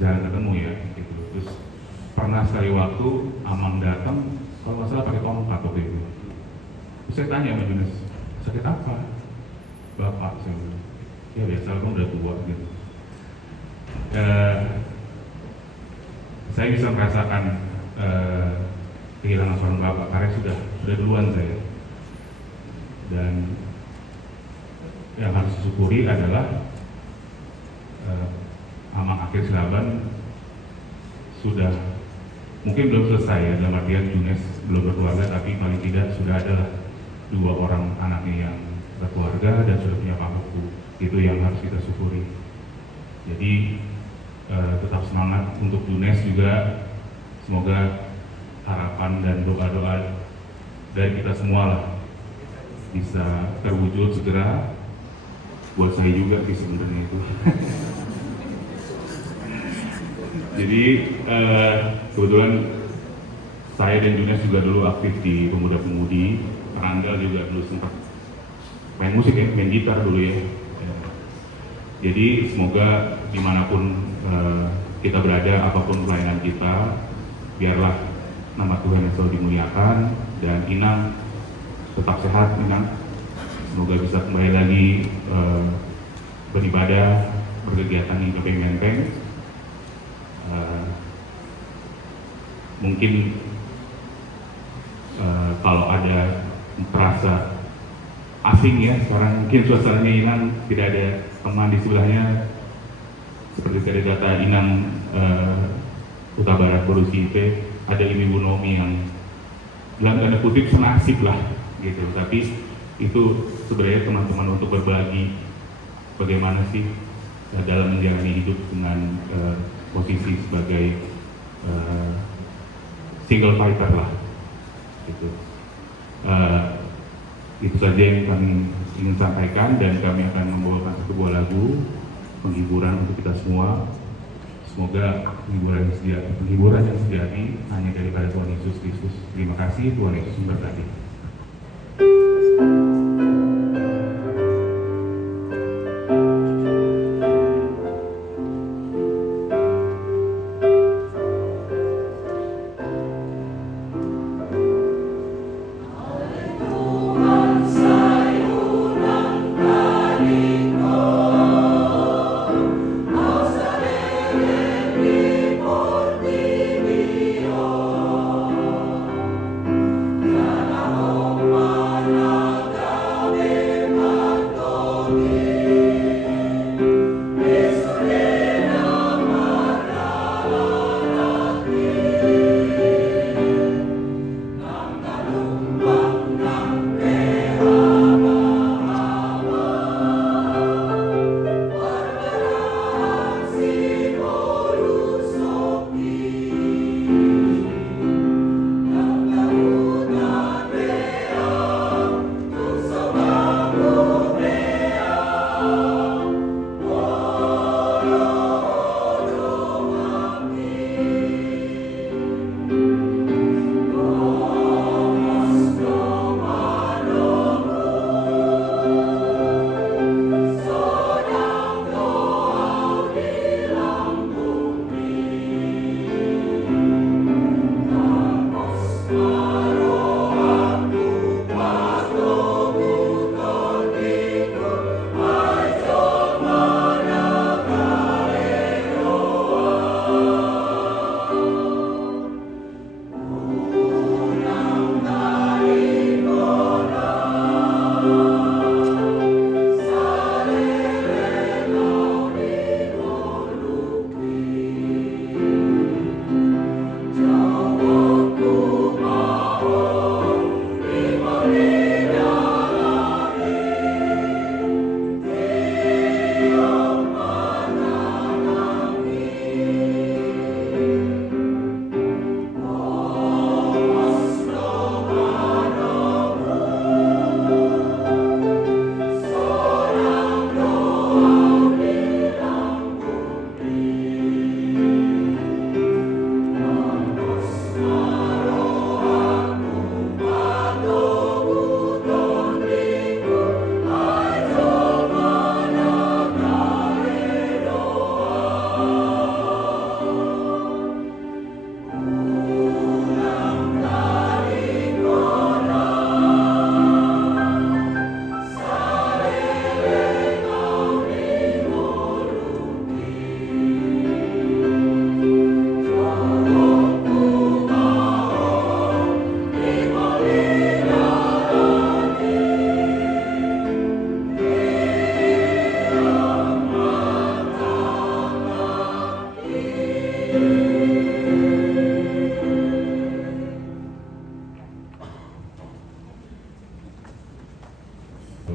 jarang ketemu ya, gitu. Terus pernah sekali waktu Amang datang, kalau nggak salah pakai tongkat waktu itu. Terus saya tanya sama Yunes, sakit apa? Bapak, saya bilang, ya biasa, kamu udah tua gitu. Saya bisa merasakan kehilangan seorang bapak karena sudah duluan saya. Dan yang harus disyukuri adalah Amang Akir Silaban sudah mungkin belum selesai ya, dalam artian Yunes belum berkeluarga, tapi paling tidak sudah ada 2 orang anaknya yang berkeluarga dan sudah punya pamanku. Itu yang harus kita syukuri. Jadi tetap semangat untuk Yunes juga. Semoga harapan dan doa-doa dari kita semua lah bisa terwujud segera. Buat saya juga sih sebenarnya itu. Jadi kebetulan saya dan Yunes juga dulu aktif di Pemuda-Pemudi. Rangga juga dulu sempat main musik ya, main gitar dulu ya. Jadi semoga dimanapun kita berada, apapun pelayanan kita, biarlah nama Tuhan yang selalu dimuliakan. Dan Inang tetap sehat, Inang. Semoga bisa kembali lagi beribadah, berkegiatan di Gapeng Menteng. Mungkin kalau ada terasa asing ya sekarang, mungkin suasananya Inang, tidak ada teman di sebelahnya. Seperti tadi kata Inang, Kuta Barat Borusi itu ada Ibu Nomi yang dalam tanda kutip senasib lah gitu, tapi itu sebenarnya teman-teman untuk berbagi bagaimana sih dalam menjalani hidup dengan posisi sebagai single fighter lah gitu. Itu saja yang kami ingin sampaikan, dan kami akan membawakan satu buah lagu penghiburan untuk kita semua. Semoga penghiburan yang sejati hanya daripada Tuhan Yesus Kristus. Terima kasih, Tuhan Yesus memberkati. Oh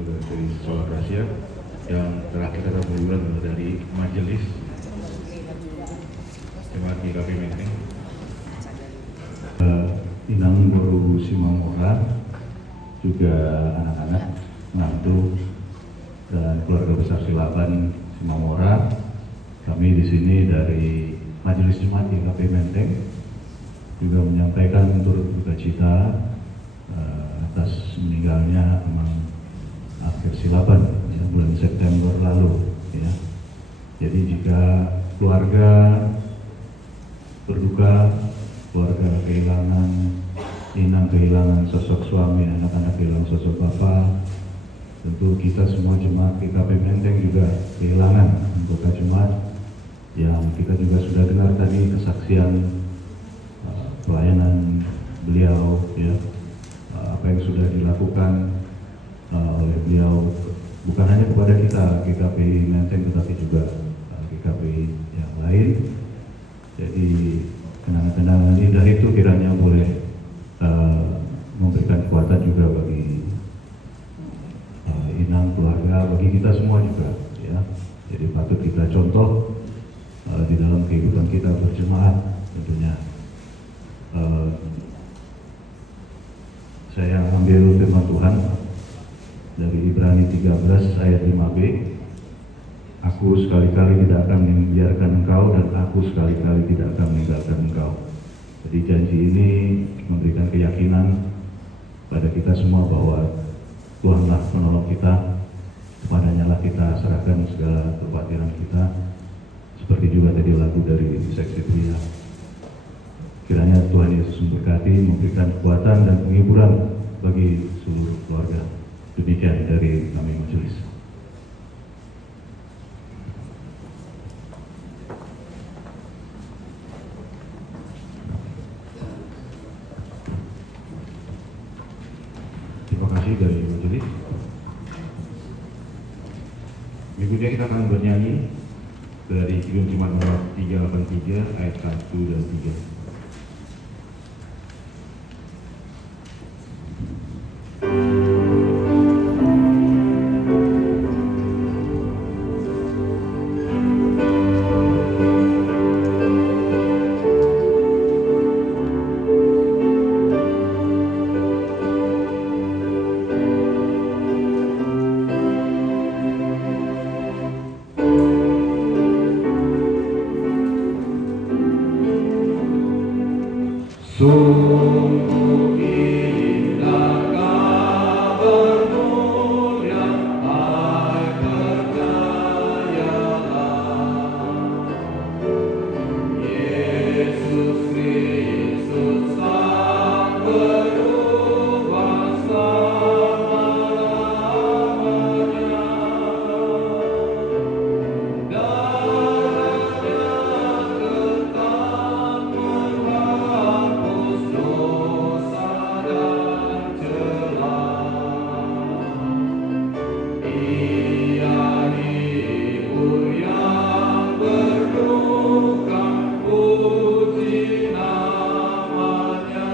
dari Solar Asia. Yang terakhir adalah penghiburan dari Majelis Jemaat GKP Menteng. Inang Guru Simamora, juga anak-anak, mantu, dan keluarga besar Silaban Simamora. Kami di sini dari Majelis Jemaat GKP Menteng juga menyampaikan turut duka cita atas meninggalnya Amang Akhir Silaban bulan September lalu. Ya. Jadi jika keluarga berduka, keluarga kehilangan Inang, kehilangan sosok suami, anak-anak kehilangan sosok bapak, tentu kita semua jemaat GKP Menteng juga kehilangan anggota jemaat yang kita juga sudah dengar tadi kesaksian pelayanan beliau, ya, apa yang sudah dilakukan oleh beliau bukan hanya kepada kita GKP Menteng tetapi juga GKP yang lain. Jadi kenangan-kenangan indah itu kiranya boleh memberikan kekuatan juga bagi Inang, keluarga, bagi kita semua juga, ya. Jadi patut kita contoh di dalam kehidupan kita berjemaat tentunya. Saya ambil firman Tuhan dari Ibrani 13 ayat 5b. Aku sekali-kali tidak akan membiarkan engkau dan aku sekali-kali tidak akan meninggalkan engkau. Jadi janji ini memberikan keyakinan pada kita semua bahwa Tuhanlah penolong kita, kepadanya lah kita serahkan segala kekhawatiran kita. Seperti juga tadi lagu dari seksi pria. Kiranya Tuhan Yesus memberkati, memberikan kekuatan dan penghiburan bagi seluruh keluarga. Demikian dari kami majelis. Terima kasih dari majelis. Berikutnya kita akan bernyanyi dari Kidung Jemaat nomor 383 ayat 1 dan 3. Sungguh indah kabar-Mu yang hai percayalah. Yesus Kristus Sang berubah selama-lamanya. Darahnya kekal menghapus dosa dan celah. Ia hibur yang berduka, puji namanya.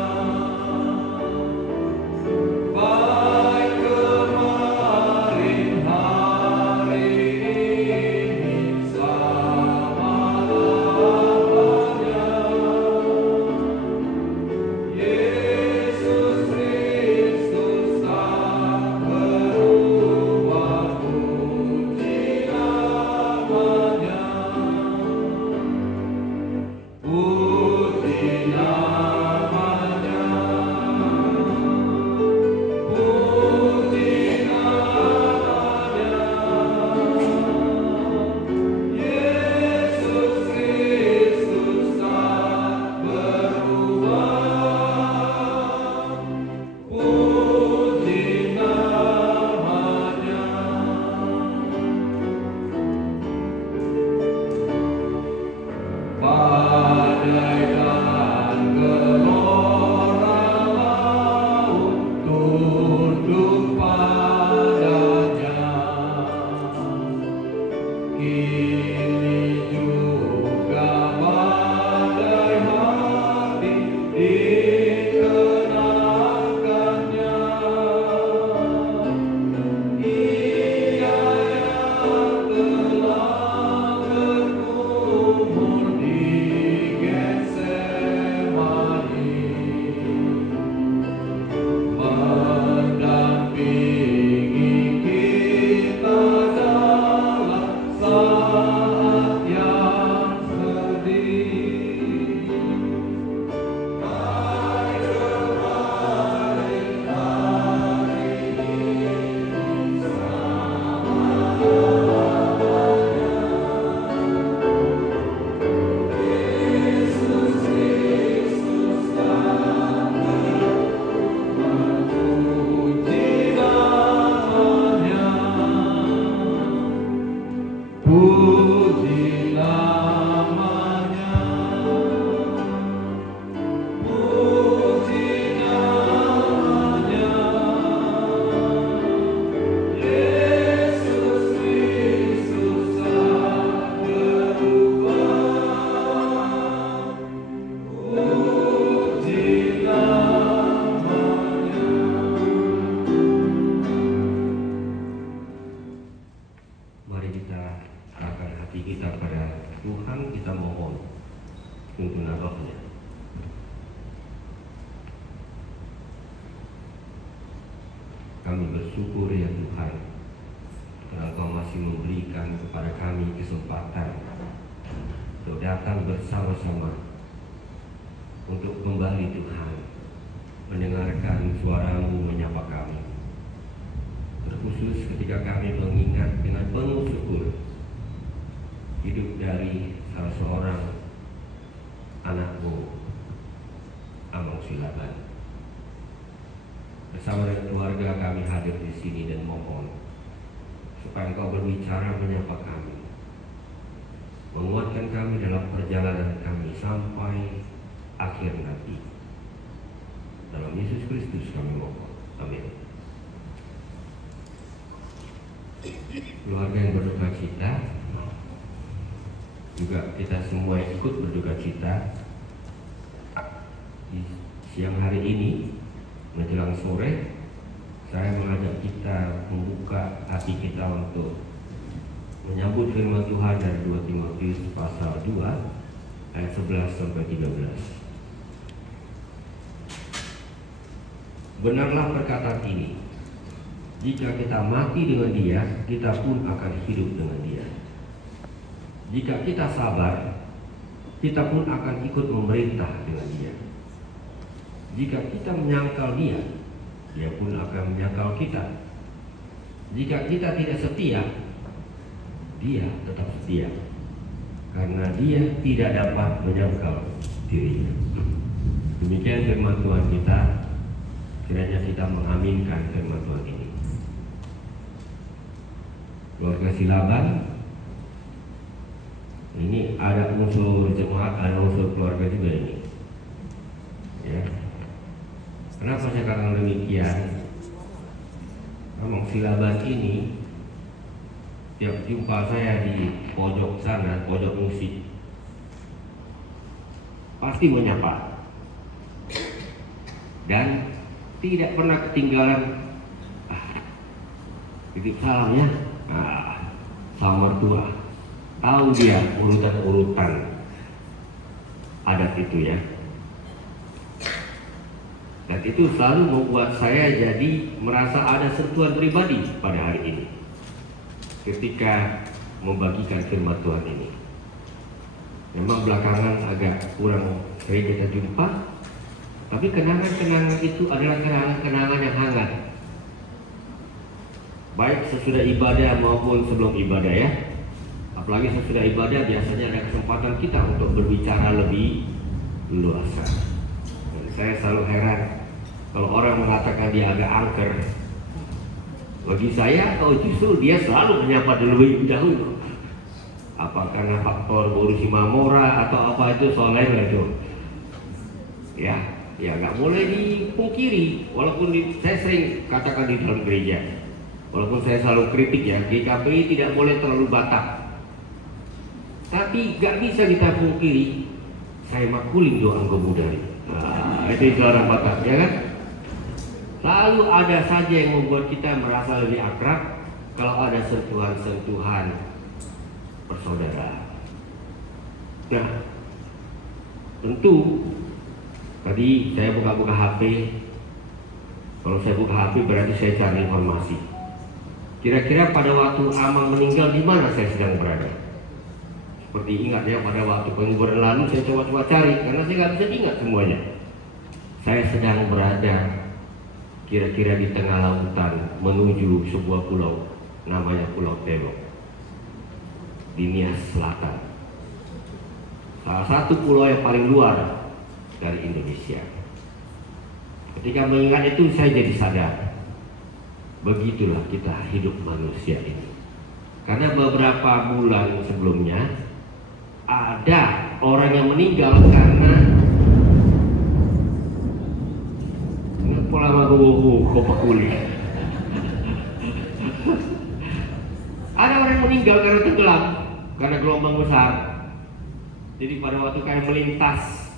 Kami bersyukur ya Tuhan, karena Engkau masih memberikan kepada kami kesempatan untuk datang bersama-sama untuk kembali Tuhan mendengarkan suara-Mu menyapa kami. Terkhusus ketika kami mengingat dengan penuh syukur hidup dari salah seorang anak-Mu, Amang Silaban. Bersama dengan keluarga kami hadir di sini dan mohon supaya Engkau berbicara menyapa kami, menguatkan kami dalam perjalanan kami sampai akhir nanti. Dalam Yesus Kristus kami mohon. Amin. Keluarga yang berduka cita, juga kita semua yang ikut berduka cita di siang hari ini menjelang sore. Saya mengajak kita membuka hati kita untuk menyambut firman Tuhan dari 2 Timotius pasal 2 ayat 11 sampai 13. Benarlah perkataan ini, jika kita mati dengan Dia, kita pun akan hidup dengan Dia. Jika kita sabar, kita pun akan ikut memerintah dengan Dia. Jika kita menyangkal Dia, Dia pun akan menyangkal kita. Jika kita tidak setia, Dia tetap setia, karena Dia tidak dapat menyangkal dirinya. Demikian firman Tuhan kita. Kiranya kita mengaminkan firman Tuhan ini. Keluarga Silaban, ini ada unsur jemaat, ada unsur keluarga juga ini. Ya. Kenapa saya katakan demikian? Amang Silaban ini, tiap jumpa saya di pojok sana, pojok musik, pasti menyapa dan tidak pernah ketinggalan titip salam ya, sama mertua. Tahu dia urutan-urutan adat itu ya. Dan itu selalu membuat saya jadi merasa ada sentuhan pribadi pada hari ini ketika membagikan firman Tuhan ini. Memang belakangan agak kurang sering kita jumpa, tapi kenangan-kenangan itu adalah kenangan-kenangan yang hangat. Baik sesudah ibadah maupun sebelum ibadah ya. Apalagi sesudah ibadah biasanya ada kesempatan kita untuk berbicara lebih luas. Dan saya selalu heran kalau orang mengatakan dia agak angker. Bagi saya, justru dia selalu menyapa lebih dahulu. Apa karena faktor borusi mamora atau apa itu soalnya itu. Ya nggak boleh dipungkiri. Walaupun saya sering katakan di dalam gereja, walaupun saya selalu kritik ya, GKPI tidak boleh terlalu batak. Tapi nggak bisa kita pungkiri, saya makulin doang kemudari. Itu orang batak, ya kan? Lalu ada saja yang membuat kita merasa lebih akrab kalau ada sentuhan-sentuhan bersaudara. Nah, tentu tadi saya buka-buka HP. Kalau saya buka HP berarti saya cari informasi. Kira-kira pada waktu Amang meninggal di mana saya sedang berada? Seperti ingat ya, pada waktu penguburan lalu saya coba-coba cari karena saya nggak bisa ingat semuanya. Saya sedang berada kira-kira di tengah lautan menuju sebuah pulau namanya Pulau Telok di Nias Selatan. Salah satu pulau yang paling luar dari Indonesia. Ketika mengingat itu saya jadi sadar, begitulah kita hidup manusia ini. Karena beberapa bulan sebelumnya ada orang yang meninggal karena pola kopak kulit. Ada orang yang meninggal karena tenggelam, karena gelombang besar. Jadi pada waktu kami melintas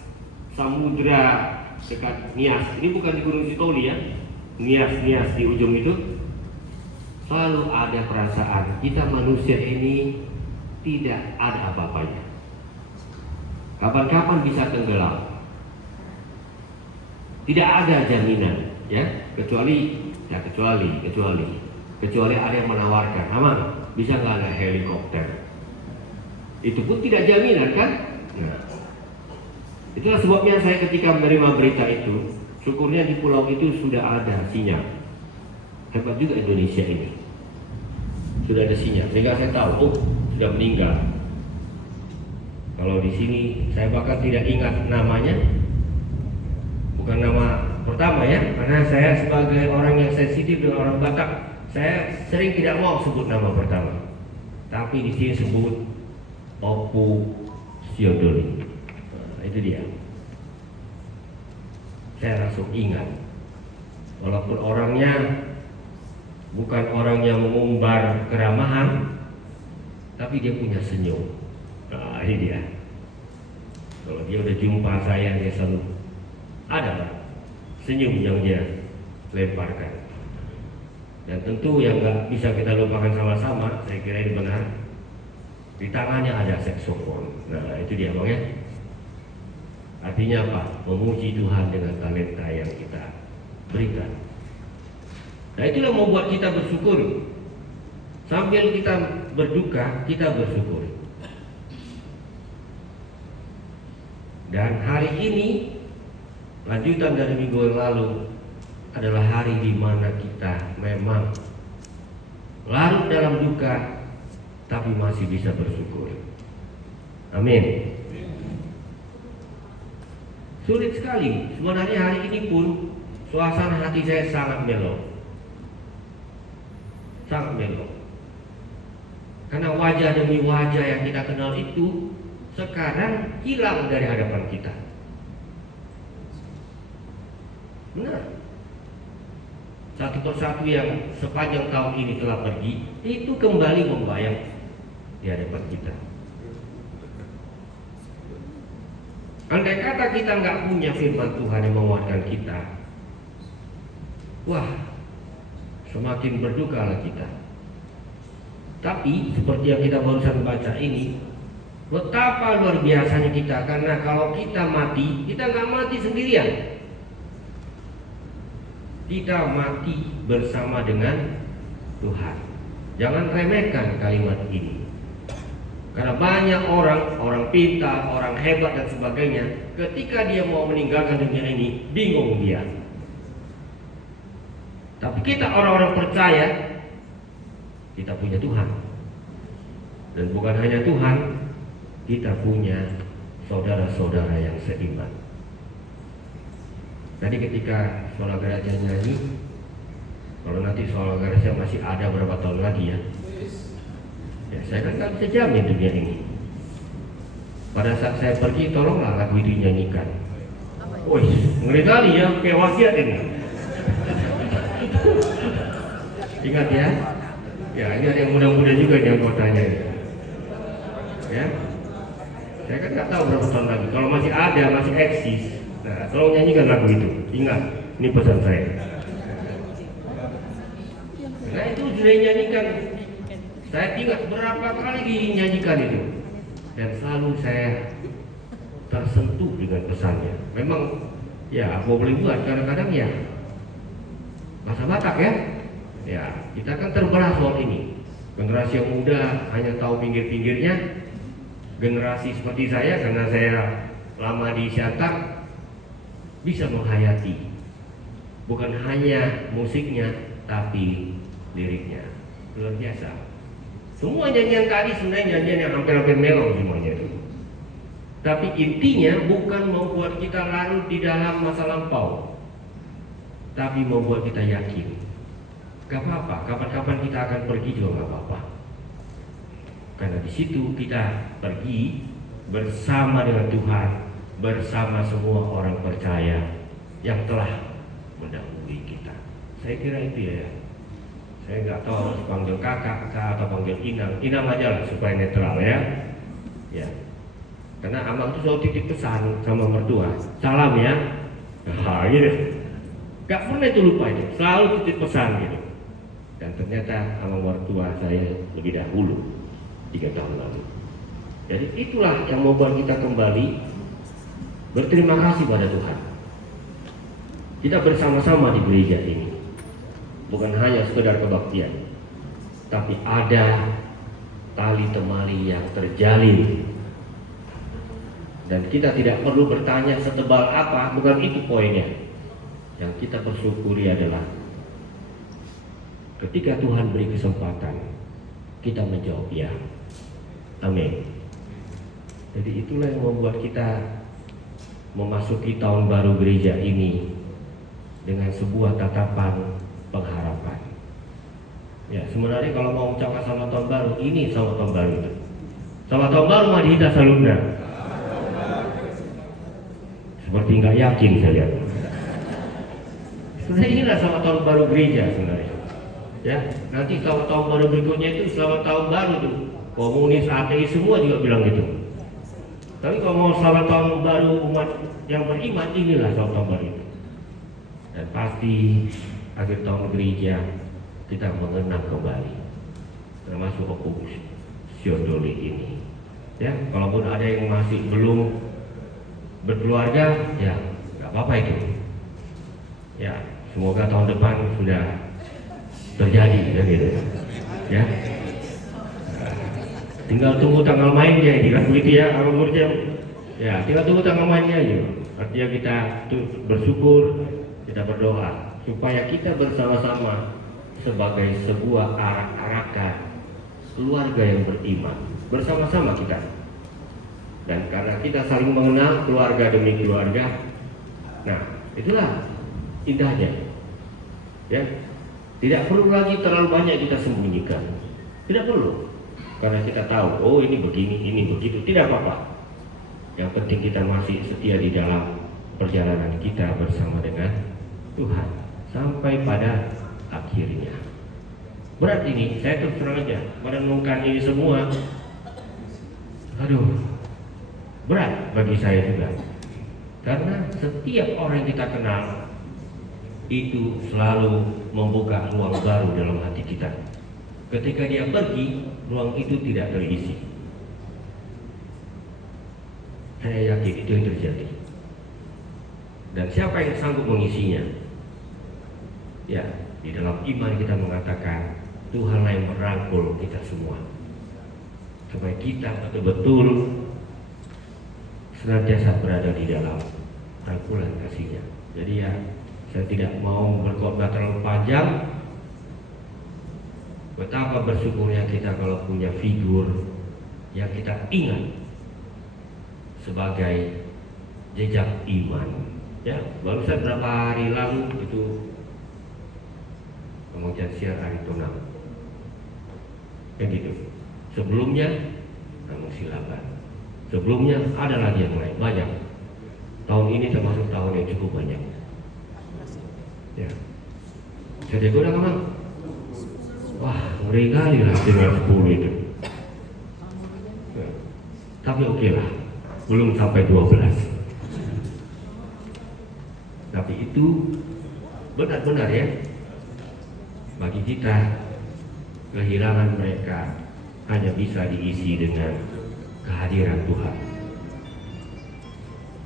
samudra dekat Nias, ini bukan di Gunung Sitoli ya, Nias di ujung itu, selalu ada perasaan kita manusia ini tidak ada apa-apanya. Kapan-kapan bisa tenggelam. Tidak ada jaminan ya, kecuali ada yang menawarkan, Amang, bisa nggak ada helikopter? Itu pun tidak jaminan kan? Nah, itulah sebabnya saya ketika menerima berita itu, syukurnya di pulau itu sudah ada sinyal. Hebat juga Indonesia ini, sudah ada sinyal, sehingga saya tahu, oh, sudah meninggal. Kalau di sini saya bahkan tidak ingat namanya, bukan nama pertama ya, karena saya sebagai orang yang sensitif dengan orang Batak, saya sering tidak mau sebut nama pertama. Tapi di sini sebut Opu Siodoli. Nah, itu dia. Saya langsung ingat, walaupun orangnya bukan orang yang mengumbar keramahan, tapi dia punya senyum. Nah, ini dia. Kalau dia udah jumpa saya, dia selalu ada senyum yang dia lemparkan. Dan tentu yang nggak bisa kita lupakan sama-sama, saya kira ini benar, di tangannya ada saksofon. Nah, itu dia Bang ya. Artinya apa? Memuji Tuhan dengan talenta yang kita berikan. Nah, itulah membuat kita bersyukur. Sambil kita berduka, kita bersyukur. Dan hari ini, lanjutan dari minggu yang lalu, adalah hari di mana kita memang larut dalam duka, tapi masih bisa bersyukur. Amin. Sulit sekali. Sebenarnya hari ini pun suasana hati saya sangat melo. Sangat melo. Karena wajah demi wajah yang kita kenal itu sekarang hilang dari hadapan kita. Benar. Satu persatu yang sepanjang tahun ini telah pergi, itu kembali membayang di hadapan kita. Andai kata kita nggak punya firman Tuhan yang menguatkan kita, wah, semakin berdukalah kita. Tapi seperti yang kita barusan baca ini, betapa luar biasanya kita, karena kalau kita mati, kita nggak mati sendirian. Kita mati bersama dengan Tuhan. Jangan remehkan kalimat ini. Karena banyak orang pintar, orang hebat dan sebagainya, ketika dia mau meninggalkan dunia ini, bingung dia. Tapi kita orang-orang percaya, kita punya Tuhan. Dan bukan hanya Tuhan, kita punya saudara-saudara yang seiman. Tadi ketika Sola Gereja nyanyi, kalau nanti Sola Gereja masih ada berapa tahun lagi ya, saya kan nggak bisa jamin dunia ini. Pada saat saya pergi, tolonglah lagu itu nyanyikan. Wih, ngeri kali ya, kayak wasiat ini. Ingat ya, ya ini ada yang muda-muda juga nih anggotanya. Ya, saya kan nggak tahu berapa tahun lagi. Kalau masih ada, masih eksis, nah, tolong nyanyikan lagu itu. Ingat, ini pesan saya. Nah itu sudah nyanyikan. Saya ingat berapa kali dinyanyikan itu, dan selalu saya tersentuh dengan pesannya. Memang ya apa boleh buat, kadang-kadang ya masa Batak ya. Ya kita kan terbelah soal ini. Generasi yang muda hanya tahu pinggir-pinggirnya. Generasi seperti saya, karena saya lama di Siantar, bisa menghayati bukan hanya musiknya tapi liriknya. Luar biasa. Semua nyanyian tadi sebenarnya nyanyian yang hampir-hampir melo semuanya itu. Tapi intinya bukan membuat kita larut di dalam masa lampau, tapi membuat kita yakin. Gak apa-apa, kapan-kapan kita akan pergi juga gak apa-apa. Karena di situ kita pergi bersama dengan Tuhan, bersama semua orang percaya yang telah mendahului kita. Saya kira itu ya. Saya nggak tahu harus panggil kakak atau panggil Inang aja lah supaya netral ya. Ya. Karena Amang itu selalu titip pesan sama mertua, salam ya. Nah, gitu. Gak pernah itu lupa itu, selalu titip pesan gitu. Dan ternyata Amang mertua saya lebih dahulu 3 tahun lalu. Jadi itulah yang membuat kita kembali berterima kasih pada Tuhan. Kita bersama-sama di gereja ini, bukan hanya sekedar kebaktian, tapi ada tali temali yang terjalin. Dan kita tidak perlu bertanya setebal apa, bukan itu poinnya. Yang kita bersyukuri adalah ketika Tuhan beri kesempatan, kita menjawab ya. Amin. Jadi itulah yang membuat kita memasuki tahun baru gereja ini dengan sebuah tatapan pengharapan. Ya, sebenarnya kalau mau ucapkan selamat tahun baru, ini selamat tahun baru itu. Selamat tahun baru Madhita Salunda. Seperti nggak yakin saya lihat. Sebenarnya inilah selamat tahun baru gereja sebenarnya. Ya, nanti selamat tahun baru berikutnya itu selamat tahun baru tuh. Komunis, ateis semua juga bilang gitu. Tapi kalau mau selamat tahun baru umat yang beriman, inilah selamat tahun baru itu. Dan pasti akhir tahun gereja kita mengenang kembali, termasuk Opus Siodoli ini. Ya, kalaupun ada yang masih belum berkeluarga, ya nggak apa-apa itu. Ya, semoga tahun depan sudah terjadi, ya gitu. Ya, tinggal tunggu tanggal mainnya, kan begitu ya, Abang Murjam. Ya, tinggal tunggu tanggal mainnya aja. Artinya kita bersyukur, kita berdoa supaya kita bersama-sama sebagai sebuah arak-arakan keluarga yang beriman, bersama-sama kita. Dan karena kita saling mengenal keluarga demi keluarga, nah itulah indahnya. Ya, tidak perlu lagi terlalu banyak kita sembunyikan, tidak perlu, karena kita tahu, oh ini begini, ini begitu, tidak apa-apa. Yang penting kita masih setia di dalam perjalanan kita bersama dengan Tuhan sampai pada akhirnya. Berat ini, saya terus terang aja merenungkan ini semua. Aduh, berat bagi saya juga. Karena setiap orang yang kita kenal itu selalu membuka ruang baru dalam hati kita. Ketika dia pergi, ruang itu tidak terisi. Saya yakin itu yang terjadi. Dan siapa yang sanggup mengisinya? Ya, di dalam iman kita mengatakan Tuhanlah yang merangkul kita semua, supaya kita betul-betul senantiasa berada di dalam rangkulan kasih-Nya. Jadi ya, saya tidak mau berkhotbah terlalu panjang. Betapa bersyukurnya kita kalau punya figur yang kita ingat sebagai jejak iman. Ya, barusan berapa hari lalu itu pengajian siar Aritonang, kayak gitu. Sebelumnya Namun Silaban. Sebelumnya ada lagi yang lain, banyak. Tahun ini termasuk tahun yang cukup banyak. Ya, saya jago udah kemana? Wah, ngeri kali lah dengan 10 itu. Ya. Tapi oke lah, belum sampai 12. Tapi itu benar-benar ya, bagi kita kehilangan mereka hanya bisa diisi dengan kehadiran Tuhan.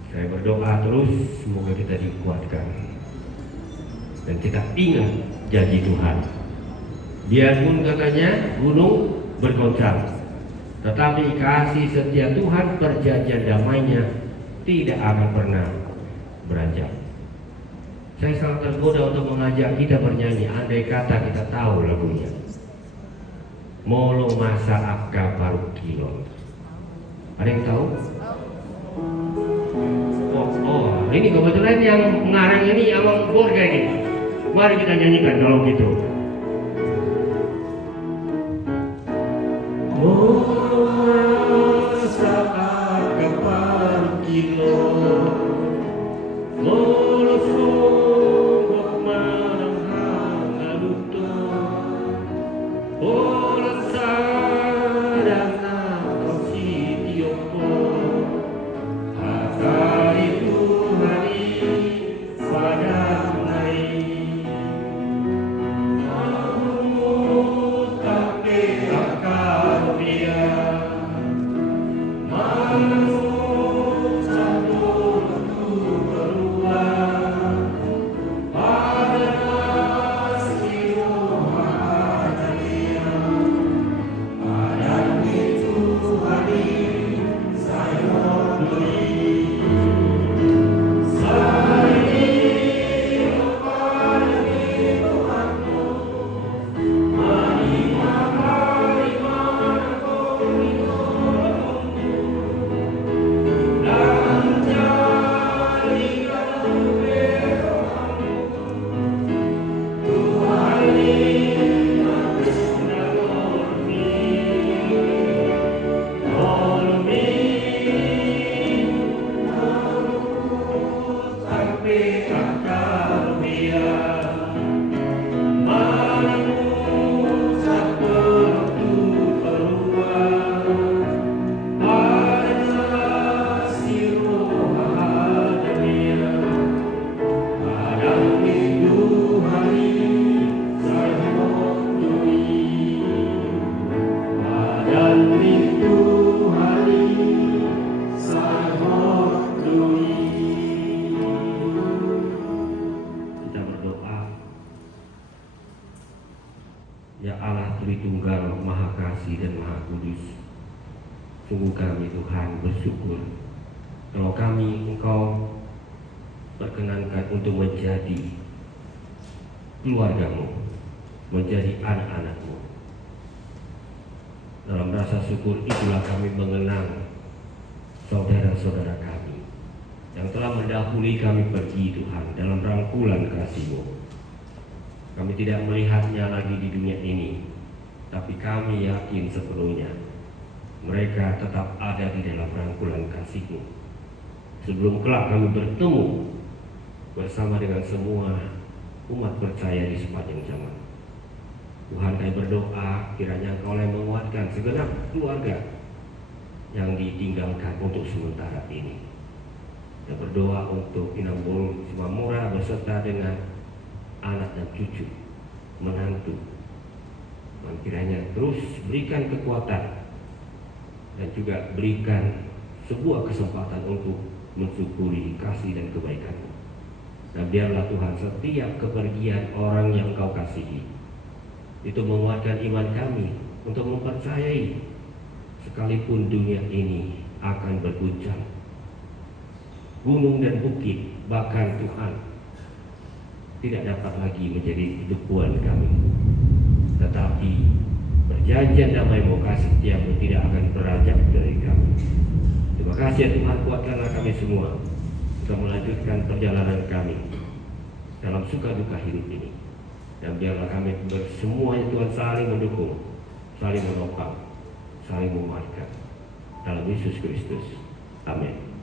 Saya berdoa terus semoga kita dikuatkan dan kita ingat janji Tuhan. Biarpun katanya gunung bergoncang, tetapi kasih setia Tuhan, perjanjian damai-Nya tidak akan pernah beranjak. Saya sangat tergoda untuk mengajak kita bernyanyi, andai kata kita tahu lagunya. Molo masa akka parukilon. Ada yang tahu? Oh, ini kebetulan yang mengarang ini Abang Borga ini. Mari kita nyanyikan kalau gitu. Molo masa akka parukilon. Molo sungguh marang haluto. Ola sadana kositiopo. Hari Tuhan pada mulai. Ya Allah Tritunggal Maha Kasih dan Maha Kudus, sungguh kami Tuhan bersyukur kalau kami Engkau perkenankan untuk menjadi keluargamu, menjadi anak-anakmu. Dalam rasa syukur itulah kami mengenang saudara-saudara kami yang telah mendahului kami pergi Tuhan dalam rangkulan kasih-Mu. Kami tidak melihatnya lagi di dunia ini, tapi kami yakin sepenuhnya mereka tetap ada di dalam rangkulan kasih-Mu. Sebelum kelak kami bertemu bersama dengan semua umat percaya di sepanjang zaman. Tuhan, kami berdoa kiranya Engkau yang menguatkan segenap keluarga yang ditinggalkan untuk sementara ini. Dan berdoa untuk Inambul Simamura beserta dengan anak dan cucu, menantu. Dan kiranya terus berikan kekuatan dan juga berikan sebuah kesempatan untuk mensyukuri kasih dan kebaikan-Mu. Dan biarlah Tuhan setiap kepergian orang yang Engkau kasihi itu menguatkan iman kami untuk mempercayai sekalipun dunia ini akan berguncang, gunung dan bukit bahkan Tuhan tidak dapat lagi menjadi tumpuan kami, tetapi perjanjian damai-Mu, kasih setia-Mu tidak akan beranjak dari kami. Terima kasih ya Tuhan, kuatkanlah kami semua untuk melanjutkan perjalanan kami dalam suka duka hidup ini. Dan biarlah kami bersemuanya Tuhan saling mendukung, saling menopang, saling menguatkan dalam Yesus Kristus. Amin.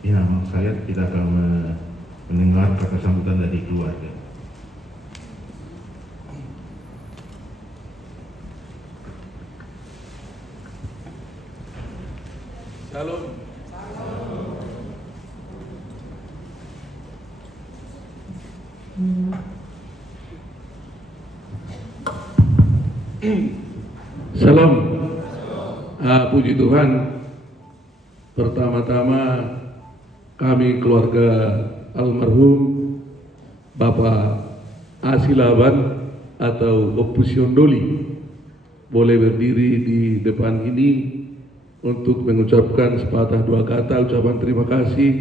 Ya, maksud saya kita akan mendengar kata sambutan dari keluarga. Shalom. Salam. Puji Tuhan. Pertama-tama kami keluarga almarhum Bapak Asilaban atau Oppusion Doli boleh berdiri di depan ini untuk mengucapkan sepatah dua kata ucapan terima kasih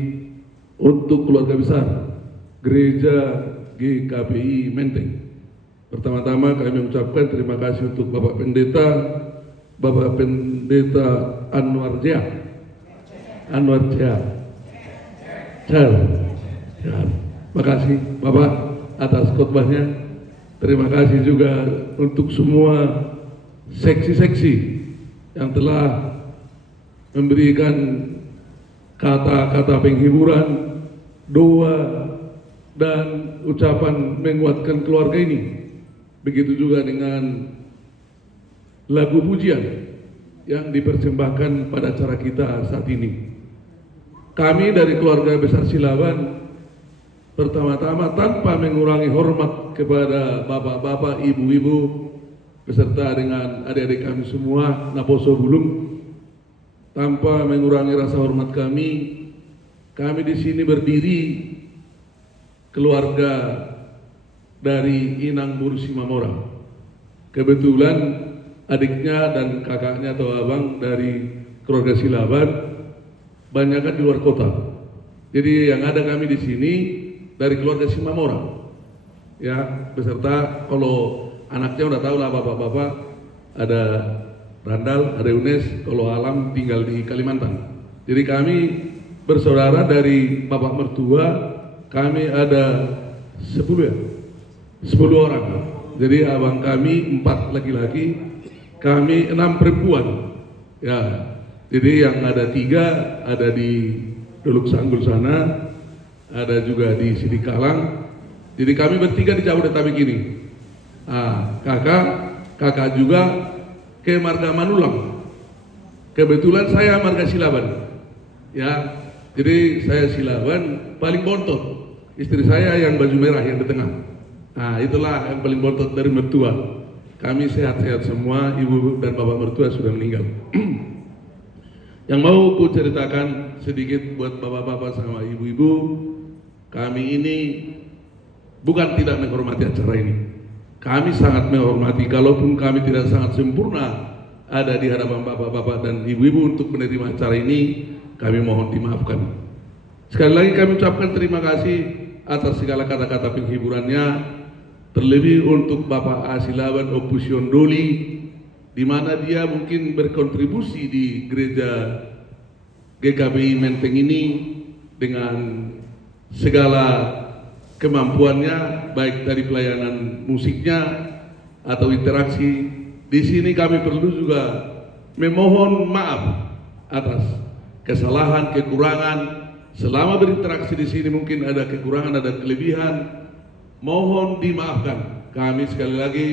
untuk keluarga besar Gereja GKPI Menteng. Pertama-tama kami mengucapkan terima kasih untuk Bapak Pendeta Anwar Jaya. Terima kasih Bapak atas khotbahnya. Terima kasih juga untuk semua seksi-seksi yang telah memberikan kata-kata penghiburan, doa, dan ucapan menguatkan keluarga ini. Begitu juga dengan lagu pujian yang dipersembahkan pada acara kita saat ini. Kami dari keluarga besar Silaban pertama-tama tanpa mengurangi hormat kepada bapak-bapak, ibu-ibu beserta dengan adik-adik kami semua Naposo Bulung, tanpa mengurangi rasa hormat kami di sini berdiri keluarga dari Inang Buru Simamora. Kebetulan adiknya dan kakaknya atau abang dari keluarga Silaban banyak kan di luar kota. Jadi yang ada kami di sini dari keluarga Simamora, ya, beserta kalau anaknya udah tahu lah bapak-bapak, ada Randal, ada Yunes, kalau Alam tinggal di Kalimantan. Jadi kami bersaudara dari bapak mertua, kami ada 10 orang. Jadi abang kami 4 laki-laki, kami 6 perempuan. Ya, jadi yang ada 3 ada di Dolok Sanggul sana, ada juga di Sidikalang. Jadi kami bertiga di Jabodetabek ini. Kakak juga ke marga Manulang. Kebetulan saya marga Silaban. Ya, jadi saya Silaban paling bontot. istri saya yang baju merah yang di tengah. Nah, itulah yang paling bontot dari mertua. Kami sehat-sehat semua, ibu dan bapak mertua sudah meninggal. Yang mau ku ceritakan sedikit buat bapak-bapak sama ibu-ibu, kami ini bukan tidak menghormati acara ini. Kami sangat menghormati, kalaupun kami tidak sangat sempurna ada di hadapan bapak-bapak dan ibu-ibu untuk menerima acara ini, kami mohon dimaafkan. Sekali lagi kami ucapkan terima kasih atas segala kata-kata penghiburannya, terlebih untuk Bapak Asilaban Opusion Doli, di mana dia mungkin berkontribusi di gereja GKBI Menteng ini dengan segala kemampuannya, baik dari pelayanan musiknya atau interaksi. Di sini kami perlu juga memohon maaf atas kesalahan, kekurangan. Selama berinteraksi di sini mungkin ada kekurangan, ada kelebihan. Mohon dimaafkan. Kami sekali lagi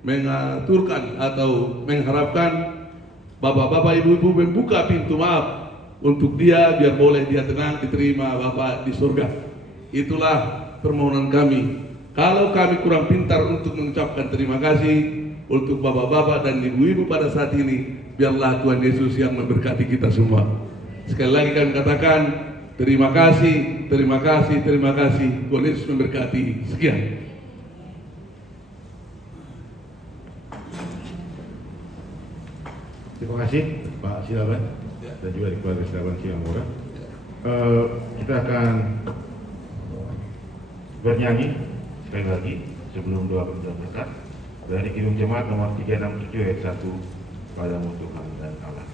mengaturkan atau mengharapkan bapak-bapak, ibu-ibu membuka pintu maaf untuk dia, biar boleh dia tenang diterima Bapak di surga. Itulah permohonan kami. Kalau kami kurang pintar untuk mengucapkan terima kasih untuk bapak-bapak dan ibu-ibu pada saat ini, biarlah Tuhan Yesus yang memberkati kita semua. Sekali lagi kami katakan terima kasih, terima kasih, terima kasih. Tuhan Yesus memberkati. Sekian. Terima kasih Pak Silaban dan juga di keluarga Silaban Silamora. Kita akan bernyanyi sekali lagi sebelum doa berkat dari Kidung Jemaat nomor 367 ayat 1, Padamu Tuhan dan Allah.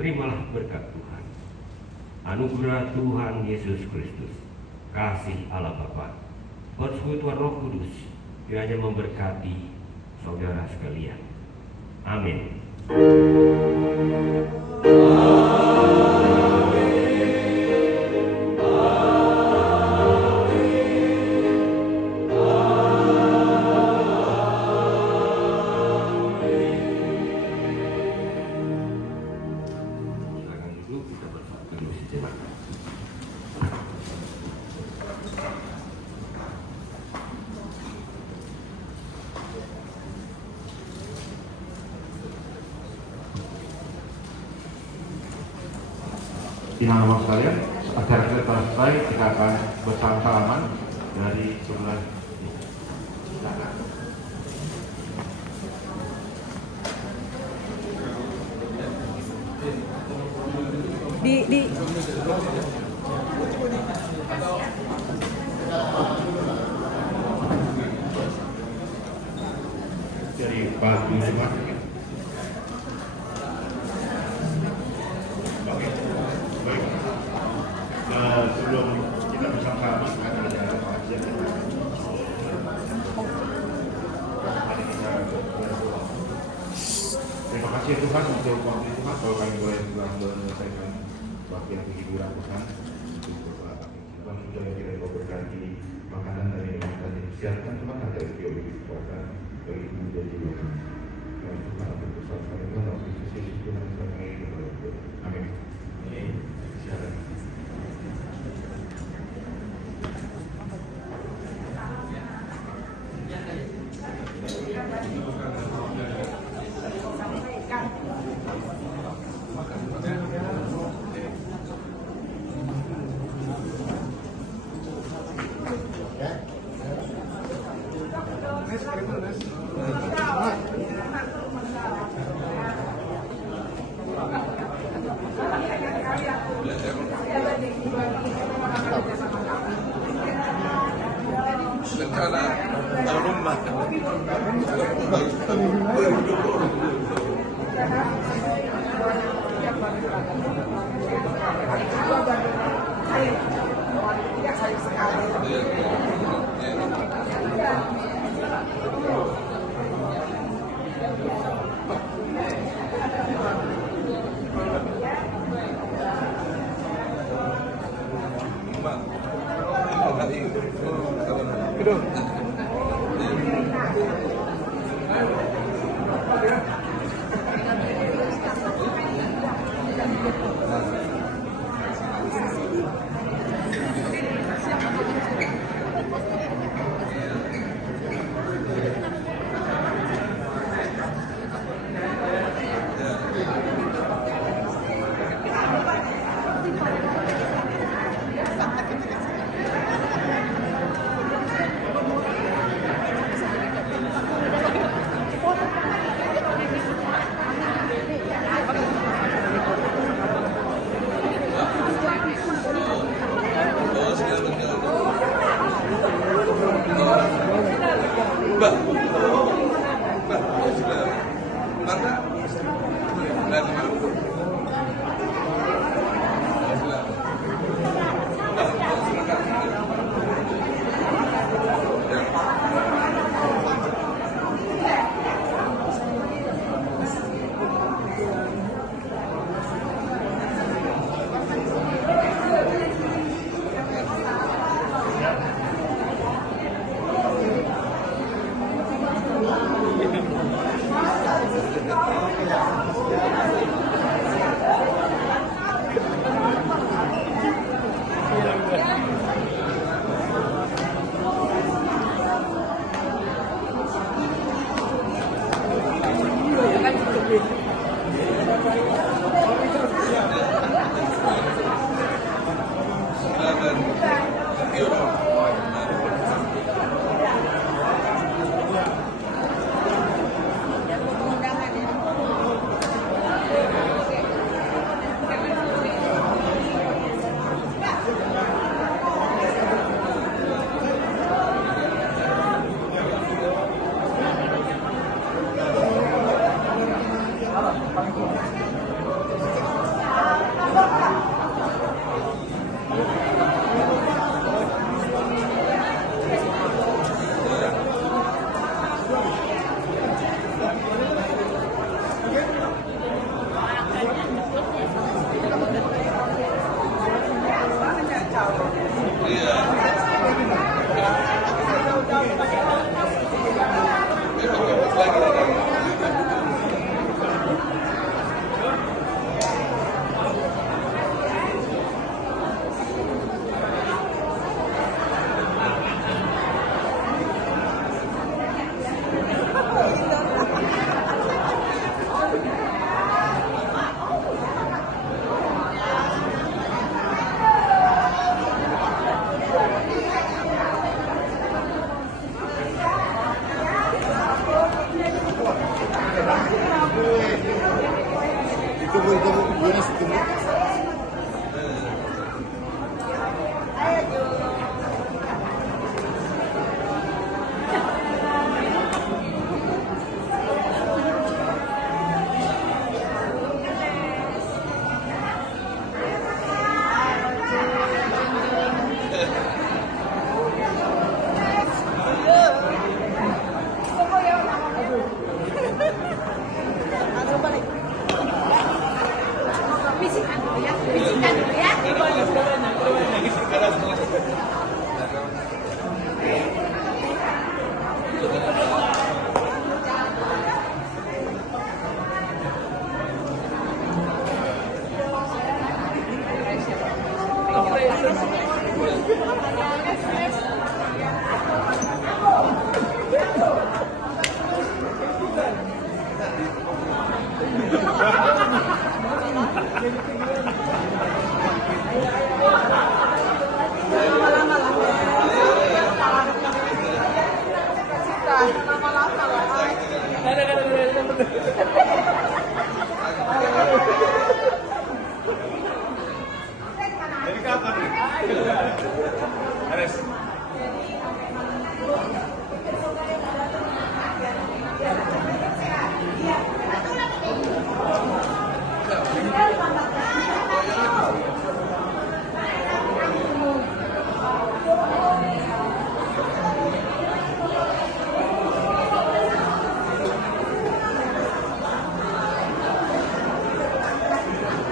Terimalah berkat Tuhan, anugerah Tuhan Yesus Kristus, kasih Allah Bapa, persekutuan Roh Kudus kiranya memberkati saudara sekalian. Amin. Teman-teman sekalian, acara kita selesai, kita akan bersalaman dari sebelah di dari Pak Yusuf. kasih Tuhan untuk waktu Tuhan, kalau kami boleh pulang menyelesaikan waktu yang begitu Tuhan untuk berdoa kami. Tuhan sudah kita berkati makanan dan minuman tadi. Siapkan Tuhan ada teori kekuatan bagi menjadi Tuhan. Dan Tuhan akan bersama dengan waktu sisi Tuhan sampai kepada Tuhan. Amin. Silakan.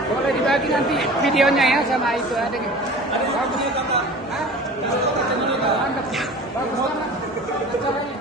Boleh dibagi nanti videonya ya sama itu ada gitu. Mantap. Bagus banget acaranya.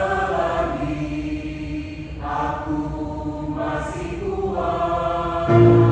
Selagi aku masih kuat.